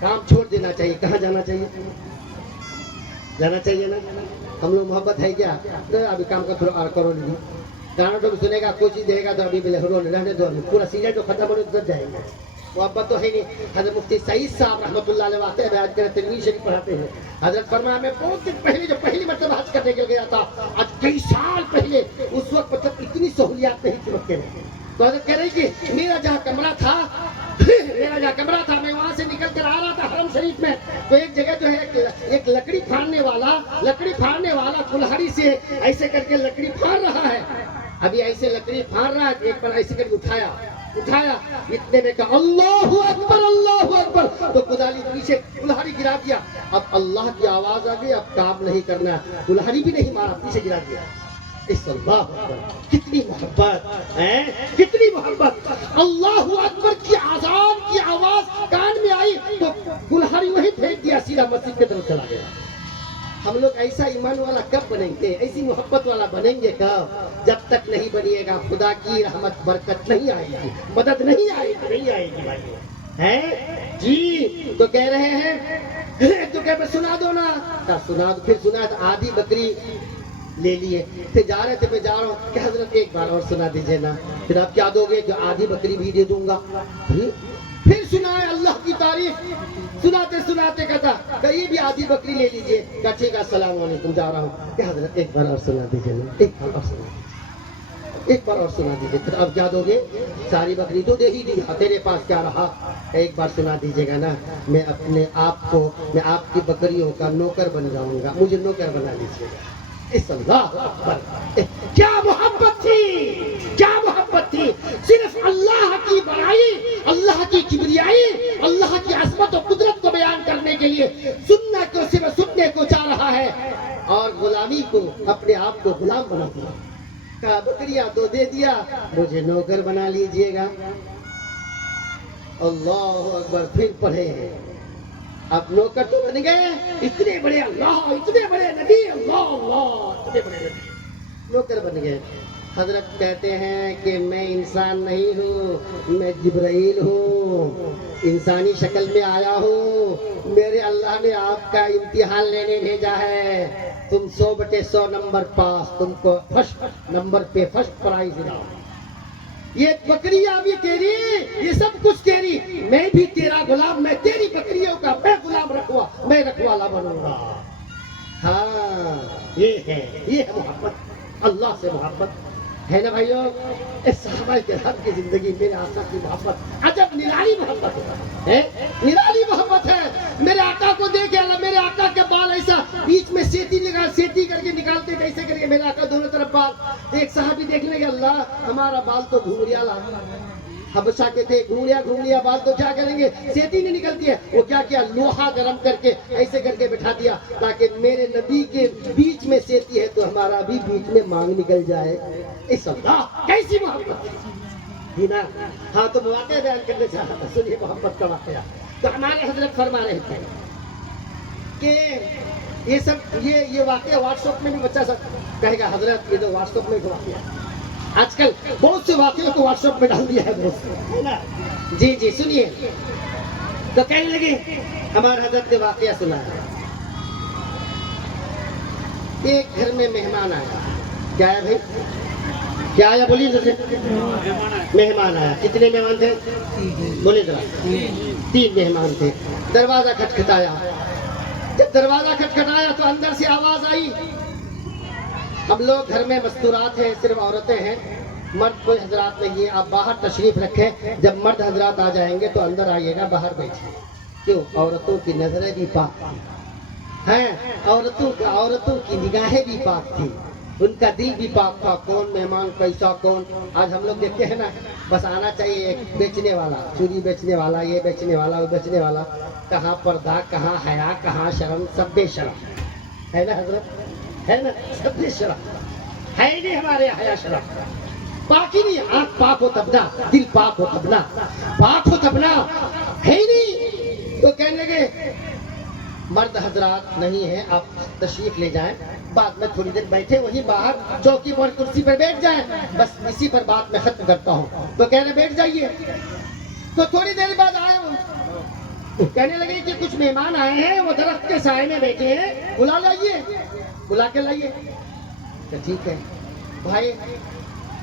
کام چھوڑ دینا چاہیے. کہاں جانا چاہیے؟ جانا چاہیے نا. ہم لوگ محبت ہے کیا؟ ابھی کام کا تھوڑا کرو نہیں، گانا تو سنے گا، کوئی چیز دے گا تو ابھی رہنے دو، پورا سیزن جو ختم ہونے تو جائیں گے. محبت تو ہے نہیں. حضرت مفتی سعید صاحب رحمۃ اللہ علیہ واقعہ بیان کرتے ہیں، تنویر شریف پڑھاتے ہیں. حضرت فرمایا میں بہت دن پہلے جو پہلی مرتبہ حج کرنے کے گیا تھا، آج کئی سال پہلے، اس وقت مطلب اتنی سہولیات نہیں تھی مکے میں. تو حضرت کہہ رہی کہ میرا جہاں کمرہ تھا میں وہاں سے نکل کر آ رہا تھا حرم شریف میں. تو ایک جگہ جو ہے ایک لکڑی پھاڑنے والا کلہاڑی سے ایسے کر کے لکڑی پھاڑ رہا ہے. ابھی ایسے لکڑی پھاڑ رہا ہے، ایک بار ایسے کر کے اٹھایا اتنے میں کہا اللہ اکبر اللہ اکبر، تو کدالی پیچھے کلہاڑی گرا دیا. اب اللہ کی آواز آ گئی، اب کام نہیں کرنا، کلہاڑی بھی نہیں مارا، پیچھے گرا دیا. اس اللہ اکبر، کتنی محبت ہے، کتنی محبت. اللہ اکبر کی آزان کی آواز کان میں آئی تو کلہاڑی وہی پھینک دیا، سیدھا مسجد کی طرف چلا گیا. ہم لوگ ایسا ایمان والا کب بنیں گے؟ ایسی محبت والا بنیں گے کب؟ جب تک نہیں بنیے گا خدا کی رحمت برکت نہیں آئے گی، مدد نہیں آئے گی بھائی. ہیں جی تو کہہ رہے ہیں تو کہ سنا دو نا. سنا دو. پھر سنا تو آدھی بکری لے لیے پھر جا رہے تھے. میں جا رہا ہوں کہ حضرت ایک بار اور سنا دیجیے نا. پھر آپ کیا دو گے؟ جو آدھی بکری بھی دے دوں گا. پھر سنائے اللہ کی تعریف. سناتے کہتا کہ یہ بھی آدھی بکری لے لیجیے. کہا ٹھیک ہے السلام علیکم جا رہا ہوں. کہ حضرت ایک بار اور سنا دیجیے نا، ایک بار اور سنا دیجیے. پھر اب کیا دو گے؟ ساری بکری تو دے ہی دی، تیرے پاس کیا رہا؟ ایک بار سنا دیجیے گا نا. میں اپنے آپ کو، میں آپ کی بکریوں کا نوکر بن جاؤں گا، مجھے نوکر بنا لیجیے گا. اس اللہ اکبر، کیا محبت تھی، کیا محبت تھی. صرف اللہ کی بڑائی، اللہ کی کبریائی، اللہ کی عظمت و قدرت کو بیان کرنے کے لیے سننے کو صرف سننے کو چاہ رہا ہے، اور غلامی کو، اپنے آپ کو غلام بنا دیا. کہا بکریاں تو دے دیا، مجھے نوکر بنا لیجئے گا. اللہ اکبر. پھر پڑھے اب نوکر تو بن گئے، اتنے بڑے اللہ، اتنے بڑے نبی، اللہ اتنے بڑے نبی نوکر بن گئے. حضرت کہتے ہیں کہ میں انسان نہیں ہوں، میں جبرائیل ہوں، انسانی شکل میں آیا ہوں، میرے اللہ نے آپ کا امتحان لینے بھیجا ہے، تم 100/100 نمبر پاس، تم کو فرسٹ نمبر پہ فرسٹ پرائز ملا، یہ بکریاں بھی تیری، یہ سب کچھ تیری، میں بھی تیرا غلام، میں تیری بکریوں کا میں غلام رکھوا، میں رکھوالا بنوں گا۔ ہاں یہ ہے محبت، اللہ سے محبت ہے نا بھائیو۔ اس صحابہ کرام کی زندگی میرے آقا کی محبت عجب نرالی محبت ہے، نرالی محبت ہے۔ میرے آقا کو دیکھے اللہ، میرے آقا کے بال ایسا بیچ میں سیتی کر کے نکالتے تھے، ایسے کر کے میرے آقا دونوں طرف بال، ایک صحابی دیکھنے کے اللہ ہمارا بال تو گھنگریا لا، حبشہ کے تھے، گھنگریا بال تو کیا کریں گے، سیتی نہیں نکلتی ہے، وہ کیا لوہا گرم کر کے ایسے کر کے بٹھا دیا تاکہ میرے نبی کے بیچ میں سیتی ہے تو ہمارا بھی بیچ میں مانگ نکل جائے۔ اس اللہ کیسی محبت ہے نا۔ ہاں تو واقعہ بیان کرنے چاہتا تھا، سنیے محبت کا واقعہ۔ تو ہمارے حضرت فرما رہے تھے کہ یہ سب یہ واقعہ واٹس ایپ میں بھی بچہ سب کہے گا حضرت یہ تو واٹس ایپ میں بھی واقعہ، آج کل بہت سے واقعوں کو واٹس ایپ میں ڈال دیا ہے دوست۔ جی سنیے، تو کہنے لگے ہمارے حضرت نے واقعہ سنا ہے، ایک گھر میں مہمان آیا، کیا ہے بھائی، کیا آیا بولیے جیسے، مہمان آیا، کتنے مہمان تھے بولے ذرا، 3 مہمان تھے۔ دروازہ کھٹکھٹایا، جب دروازہ کھٹکھٹایا تو اندر سے آواز آئی، ہم لوگ گھر میں مستورات ہیں، صرف عورتیں ہیں، مرد کوئی حضرات نہیں ہے، آپ باہر تشریف رکھیں، جب مرد حضرات آ جائیں گے تو اندر آئیے گا، باہر بیٹھیں۔ کیوں؟ عورتوں کی نظریں بھی پاک ہیں، عورتوں کی نگاہیں بھی پاک تھی، ان کا دل بھی پاک تھا، کون مہمان کیسا کون۔ آج ہم لوگ دیکھتے ہیں نا، بس آنا چاہیے ایک بیچنے والا، چوری بیچنے والا، یہ بیچنے والا، وہ بیچنے والا، کہاں پردہ، کہاں حیا، کہاں شرم، سب بے شرم ہے نا حضرت، ہے نا، سب بے شرم ہے نہیں ہمارے حیا شرم، پاک ہی نہیں، آنکھ پاک ہو تب نا، دل پاک ہو تب نا، پاک ہو تب نا، ہے ہی نہیں۔ تو کہنے لگے مرد حضرات نہیں ہے، آپ تشریف لے جائیں، بعد میں تھوڑی دیر بیٹھے وہیں باہر چوکی پر کرسی پر بیٹھ جائیں، بس اسی پر بات میں ختم کرتا ہوں۔ تو کہنے بیٹھ جائیے، تو تھوڑی دیر بعد آئے وہ، کہنے لگے کہ کچھ مہمان آئے ہیں، وہ درخت کے سائے میں بیٹھے ہیں، بلا لائیے، بلا کے لائیے۔ تو ٹھیک ہے بھائی،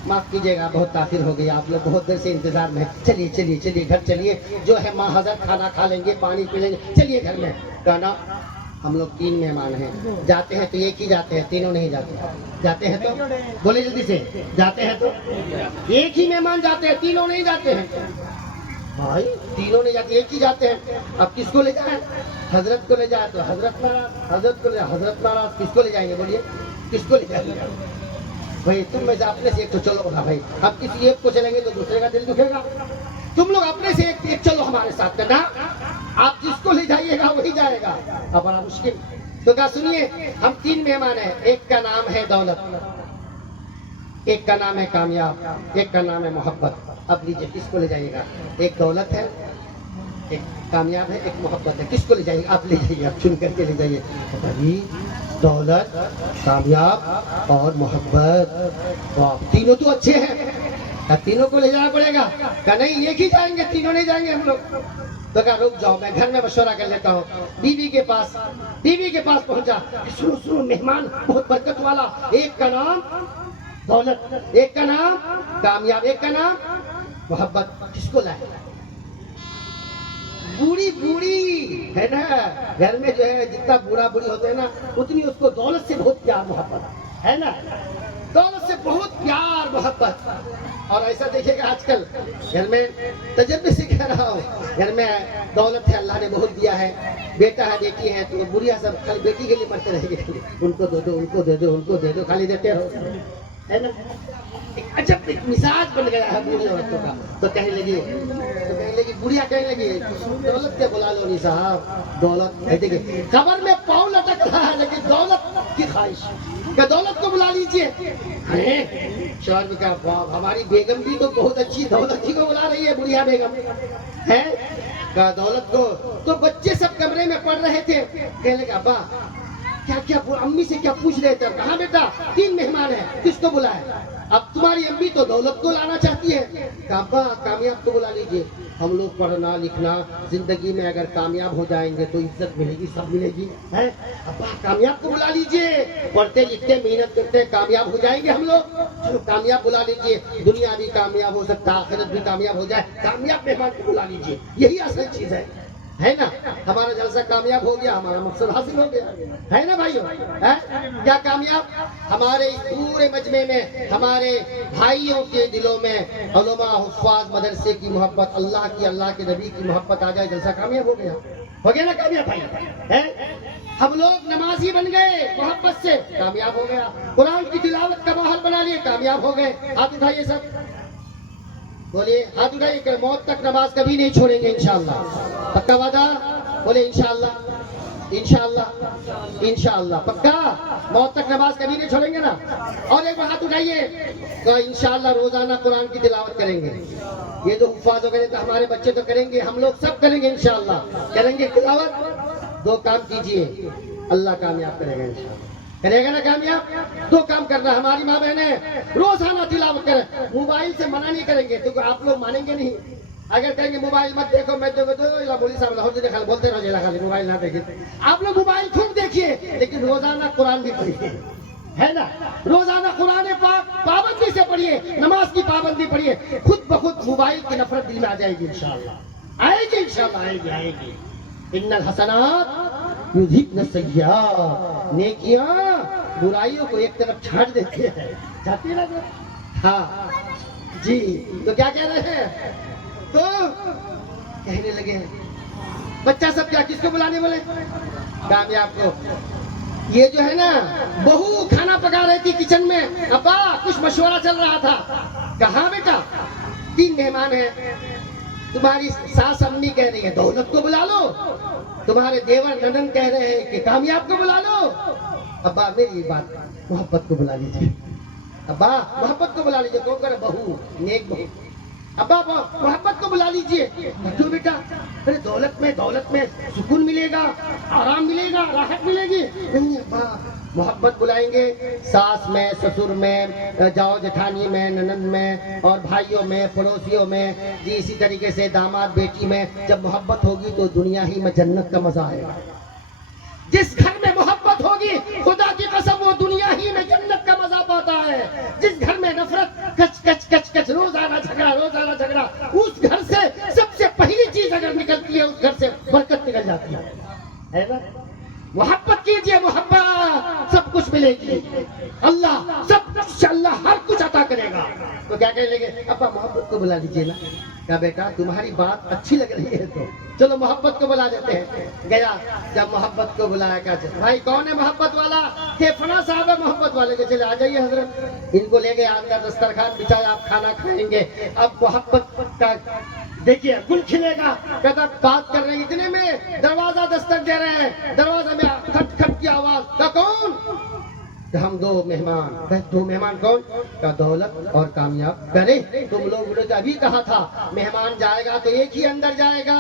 معاف کیجیے گا بہت تاخیر ہو گئی، آپ لوگ بہت دیر سے انتظار میں، چلیے گھر چلیے، جو ہے ماں حضرت کھانا کھا لیں گے، پانی پی لیں گے، چلیے گھر میں۔ کہنا ہم لوگ 3 مہمان ہیں، جاتے ہیں تو ایک ہی جاتے ہیں، تینوں نہیں جاتے، جاتے ہیں تو بولے جلدی سے، جاتے ہیں تو ایک ہی مہمان جاتے ہیں، تینوں نہیں جاتے ہیں بھائی، تینوں نہیں جاتے، ایک ہی جاتے ہیں۔ اب کس کو لے جائیں؟ حضرت کو لے جائے تو حضرت ناراض، حضرت کو لے حضرت ناراض، کس کو لے جائیں گے بولیے، کس کو لے جائیں گے بھائی؟ تم میں سے اپنے سے ایک تو چلو گا بھائی، اب کسی ایک کو چلیں گے تو دوسرے کا دل دکھے گا، تم لوگ اپنے سے ایک چلو ہمارے ساتھ کرنا، آپ جس کو لے جائیے گا وہی جائے گا، اب بڑا مشکل۔ تو کہا سنیے، ہم 3 مہمان ہیں، ایک کا نام ہے دولت، ایک کا نام ہے کامیاب، ایک کا نام ہے محبت، اب لیجیے کس کو لے جائیے گا؟ ایک دولت ہے، ایک کامیاب ہے، ایک محبت ہے، کس کو لے جائیے گا؟ آپ لے جائیے، آپ چن کر کے لے جائیے، دولت، کامیاب اور محبت، تینوں تو اچھے ہیں، تینوں کو لے جانا پڑے گا۔ کہا نہیں ایک ہی جائیں گے، تینوں نہیں جائیں گے ہم لوگ۔ تو کہا رک جاؤ، میں گھر میں مشورہ کر لیتا ہوں۔ بیوی کے پاس پہنچا، سنو مہمان بہت برکت والا، ایک کا نام دولت، ایک کا نام کامیاب، ایک کا نام محبت، کس کو لائے؟ بوڑھی ہے نا، گھر میں جو ہے جتنا بوڑھا بوڑھی ہوتے ہیں نا، اتنی اس کو دولت سے بہت پیار محبت ہے نا، دولت سے بہت پیار محبت۔ اور ایسا دیکھیے گا آج کل گھر میں، تجربے سے کہہ رہا ہوں، گھر میں دولت ہے، اللہ نے بہت دیا ہے، بیٹا ہے بیٹی ہے، تو بڑھیا سب خالی بیٹی کے لیے مرتے رہیں گے، ان کو دے دو، ان کو دے دو، ان کو دے دو، خالی دیتے رہو، ہے نا۔ عجب ایک مزاج بن گیا ہے بوڑھی عورتوں کا۔ تو کہنے لگی بڑھیا کہنے لگی دولت کے بلا لو نہیں صاحب، دولت دیکھیے خبر میں پاؤں لٹک رہا ہے لیکن دولت کی خواہش، کہ دولت کو بلا لیجیے۔ شوہر بھی کہا ہماری بیگم بھی تو بہت اچھی، دولت جی کو بلا رہی ہے بڑھیا بیگم ہے، کہا دولت کو۔ تو بچے سب کمرے میں پڑھ رہے تھے، کہنے لگا ابا کیا امی سے کیا پوچھ رہے تھے؟ کہاں بیٹا 3 مہمان ہیں، کس کو بلائے؟ اب تمہاری امی تو دولت کو لانا چاہتی ہے، ابا کامیاب کو بلا لیجیے، ہم لوگ پڑھنا لکھنا زندگی میں اگر کامیاب ہو جائیں گے تو عزت ملے گی، سب ملے گی، ہے ابا کامیاب کو بلا لیجیے، پڑھتے لکھتے محنت کرتے کامیاب ہو جائیں گے ہم لوگ، چلو کامیاب بلا لیجیے، دنیا بھی کامیاب ہو سکتا ہے آخرت بھی کامیاب ہو جائے، کامیاب مہمان کو بلا لیجیے، یہی اصل چیز ہے نا؟ ہمارا جلسہ کامیاب ہو گیا، ہمارا مقصد حاصل ہو گیا، ہے نا بھائیو؟ کیا کامیاب؟ ہمارے اس پورے مجمع میں ہمارے بھائیوں کے دلوں میں علماء حفاظ مدرسے کی محبت، اللہ کے نبی کی محبت آ جائے، جلسہ کامیاب ہو گیا نا کامیاب بھائی؟ ہم لوگ نمازی بن گئے محبت سے، کامیاب ہو گیا، قرآن کی تلاوت کا ماحول بنا لیے، کامیاب ہو گئے، ہاتھ اٹھائیے سب، بولیے ہاتھ اٹھائیے کہ موت تک نماز کبھی نہیں چھوڑیں گے انشاءاللہ، پکا وعدہ؟ بولے انشاءاللہ، انشاءاللہ، انشاءاللہ، پکا موت تک نماز کبھی نہیں چھوڑیں گے نا؟ اور ایک بار ہاتھ اٹھائیے کہ انشاءاللہ روزانہ قرآن کی تلاوت کریں گے، یہ جو حفاظ ہو گئے تو ہمارے بچے تو کریں گے، ہم لوگ سب کریں گے انشاءاللہ، کریں گے تلاوت، دو کام کیجئے اللہ کامیاب کرے گا انشاءاللہ، کرے گا نا کامیاب؟ دو کام کرنا، ہماری ماں بہنیں روزانہ تلاوت کریں، موبائل سے منع نہیں کریں گے تو آپ لوگ مانیں گے نہیں، اگر کہیں گے موبائل مت دیکھو میں دیکھو تو مولوی صاحب لاہور بولتے رہو جیلا خالی موبائل نہ دیکھیں، آپ لوگ موبائل خوب دیکھیے لیکن روزانہ قرآن بھی پڑھیے، ہے نا؟ روزانہ قرآن پاک پابندی سے پڑھیے، نماز کی پابندی پڑھیے، خود بخود موبائل کی نفرت دل میں آ جائے گی انشاءاللہ، آئے گی انشاءاللہ، آئے گی۔ ان الحسنات یذہبن السیئات، نیکیاں برائیوں کو ایک طرف چھاڑ دیتے ہیں، جاتی ہے نا؟ ہاں جی، تو کیا کہہ رہے ہیں؟ تو کہنے لگے بچہ سب کیا کس کو بلانے بولے؟ کامیاب کو۔ یہ جو ہے نا بہو کھانا پکا رہی تھی کچن میں، ابا کچھ مشورہ چل رہا تھا، کہا بیٹا 3 مہمان ہیں، تمہاری ساس امی کہہ رہی ہے دولت کو بلا لو، تمہارے دیور ننند کہہ رہے ہیں کہ کامیاب کو بلا لو، ابا میری بات محبت کو بلا لیجیے، ابا محبت کو بلا لیجیے، کون کرے؟ بہو، نیک بہو، ابا محبت کو بلا لیجیے، کیوں بیٹا؟ ارے دولت میں سکون ملے گا، آرام ملے گا، راحت ملے گی، نہیں ابا محبت بلائیں گے، ساس میں، سسر میں، جاؤ جٹھانی میں، ننند میں، اور بھائیوں میں، پڑوسیوں میں، جی اسی طریقے سے داماد بیٹی میں، جب محبت ہوگی تو دنیا ہی میں جنت کا مزہ آئے گا، جس گھر میں محبت ہوگی خدا کی قسم وہ دنیا ہی میں جنت کا مزہ پاتا ہے، جس گھر میں نفرت کچ کچ کچ کچ روزانہ جھگڑا، اس گھر سے سب سے پہلی چیز اگر نکلتی ہے اس گھر سے برکت نکل جاتی ہے نا؟ محبت کیجئے، محبت سب کچھ ملے گی، اللہ ہر کچھ عطا کرے گا۔ تو کیا کہنے لگے؟ ابا محبت کو بلا لیجیے نا، کہا بیٹا تمہاری بات اچھی لگ رہی ہے تو چلو محبت کو بلا دیتے ہیں، گیا جب محبت کو بلایا، کہا بھائی کون ہے محبت والا؟ کہ فلاں صاحب ہے محبت والے، کہ چلے آ جائیے حضرت، ان کو لے گئے اندر، دسترخوان بچایا، آپ کھانا کھائیں گے، اب محبت کا دیکھیے گل کھلے گا، کہتا بات کر رہے ہیں اتنے میں دروازہ دستک دے رہے ہیں، دروازہ میں کھٹ کھٹ کی آواز، کہا کون؟ کہ ہم 2 مہمان، کہ 2 مہمان کون؟ کہ دولت اور کامیاب، کرے تم لوگ نے ابھی کہا تھا مہمان جائے گا تو ایک ہی اندر جائے گا،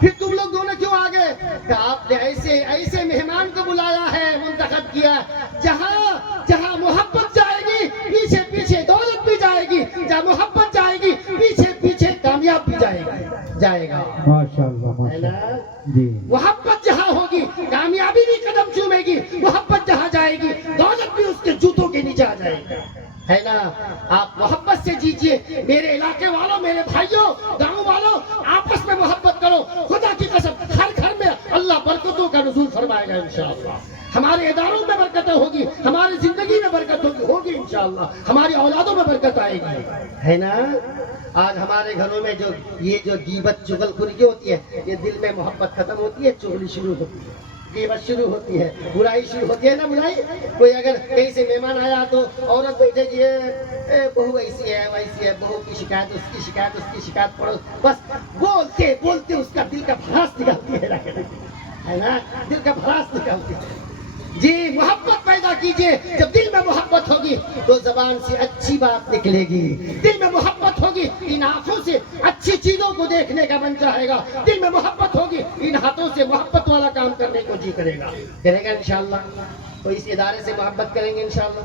پھر تم لوگ دونوں کیوں آ گئے؟ کہ آپ نے ایسے مہمان کو بلایا ہے، منتخب کیا، جہاں محبت جائے گی پیچھے پیچھے دولت بھی جائے گی، جہاں محبت جائے گی پیچھے پیچھے کامیاب بھی جائے گا، ماشاءاللہ جی، محبت جہاں ہوگی کامیابی بھی قدم چومے گی، محبت جہاں جائے گی دولت بھی اس کے جوتوں کے نیچے آ جائے گی، ہے نا؟ آپ محبت سے جیجئے، میرے علاقے والوں، میرے بھائیوں، گاؤں والوں، آپس میں محبت کرو، خدا کی قسم ہر گھر میں اللہ برکتوں کا نزول فرمائے گا انشاءاللہ، ہمارے اداروں میں برکتیں ہوگی، ہماری زندگی میں برکت ہوگی انشاءاللہ، ہماری اولادوں میں برکت آئے گی، ہے نا؟ آج ہمارے گھروں میں یہ جو غیبت چغل خورگی ہوتی ہے، یہ دل میں محبت ختم ہوتی ہے، چغلی شروع ہوتی ہے، غیبت شروع ہوتی ہے، برائی شروع ہوتی ہے نا، برائی۔ کوئی اگر کہیں سے مہمان آیا تو عورت بیٹھے گی، بہو ایسی ہے ویسی ہے، بہو کی شکایت، اس کی شکایت پڑھو، بس بولتے بولتے اس کا دل کا بھڑاس نکالتی ہے نا، دل کا بھڑاس نکالتی ہے۔ جی محبت پیدا کیجئے، جب دل میں محبت ہوگی تو زبان سے اچھی بات نکلے گی، دل میں محبت ہوگی ان آنکھوں سے اچھی چیزوں کو دیکھنے کا من چاہے گا، دل میں محبت ہوگی ان ہاتھوں سے محبت والا کام کرنے کو جی کرے گا انشاءاللہ۔ تو اس ادارے سے محبت کریں گے انشاءاللہ،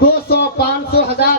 200, 500, 1000,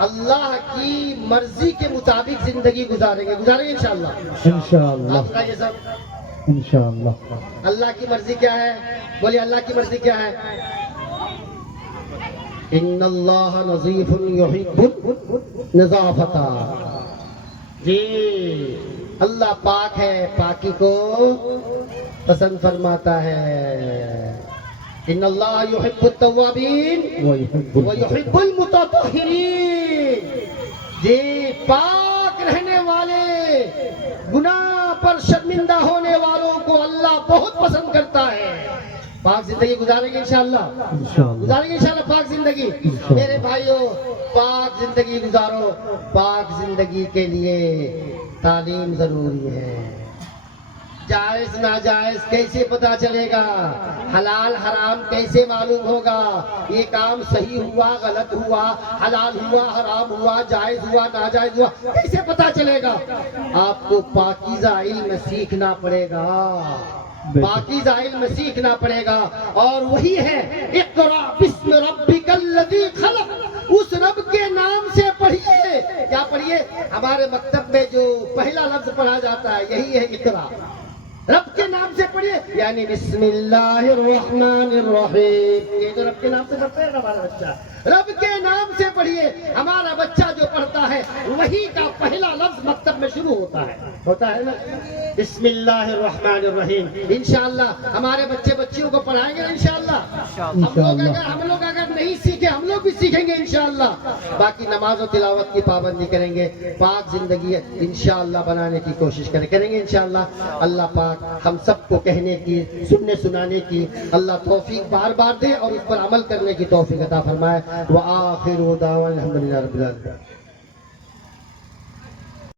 اللہ کی مرضی کے مطابق زندگی گزاریں گے انشاءاللہ. انشاءاللہ آپ سنائیے سب. انشاءاللہ. اللہ کی مرضی کیا ہے؟ بولیے اللہ کی مرضی کیا ہے؟ ان اللہ نظیف یحب النظافۃ. جی اللہ پاک ہے، پاکی کو پسند فرماتا ہے. ان اللہ یحب التوابین ویحب المتطہرین. جی پاک رہنے والے، گناہ پر شرمندہ ہونے والوں کو اللہ بہت پسند کرتا ہے. پاک زندگی گزاریں گے انشاءاللہ. گزاریں گے انشاءاللہ پاک زندگی. میرے بھائیوں، پاک زندگی گزارو. پاک زندگی کے لیے تعلیم ضروری ہے. جائز ناجائز کیسے پتا چلے گا؟ حلال حرام کیسے معلوم ہوگا؟ یہ کام صحیح ہوا غلط ہوا، حلال ہوا حرام ہوا، جائز ہوا ناجائز ہوا، کیسے پتا چلے گا؟ آپ کو پاکیزہ علم سیکھنا پڑے گا. پاکیزہ علم سیکھنا پڑے گا. اور وہی ہے اقرأ بسم ربک الذی خلق. اس رب کے نام سے پڑھیے. کیا پڑھیے؟ ہمارے مکتب میں جو پہلا لفظ پڑھا جاتا ہے یہی ہے اقرأ. رب کے نام سے پڑھیے، یعنی بسم اللہ الرحمن الرحیم. یہ تو رب کے نام سے پڑھتا ہے ہمارا بچہ. رب کے نام سے پڑھیے. ہمارا بچہ جو پڑھتا ہے وہی کا پہلا لفظ مکتب میں شروع ہوتا ہے نا، بسم اللہ الرحمن الرحیم. انشاءاللہ ہمارے بچے بچیوں کو پڑھائیں گے انشاءاللہ. ہم لوگ اگر نہیں سیکھے، ہم لوگ بھی سیکھیں گے انشاءاللہ. باقی نماز و تلاوت کی پابندی کریں گے. پاک زندگی انشاءاللہ بنانے کی کوشش کریں گے انشاءاللہ. اللہ پاک ہم سب کو کہنے کی، سننے سنانے کی اللہ توفیق بار بار دے اور اس پر عمل کرنے کی توفیق عطا فرمائے. وآخر دعوانا الحمدللہ رب العالمین.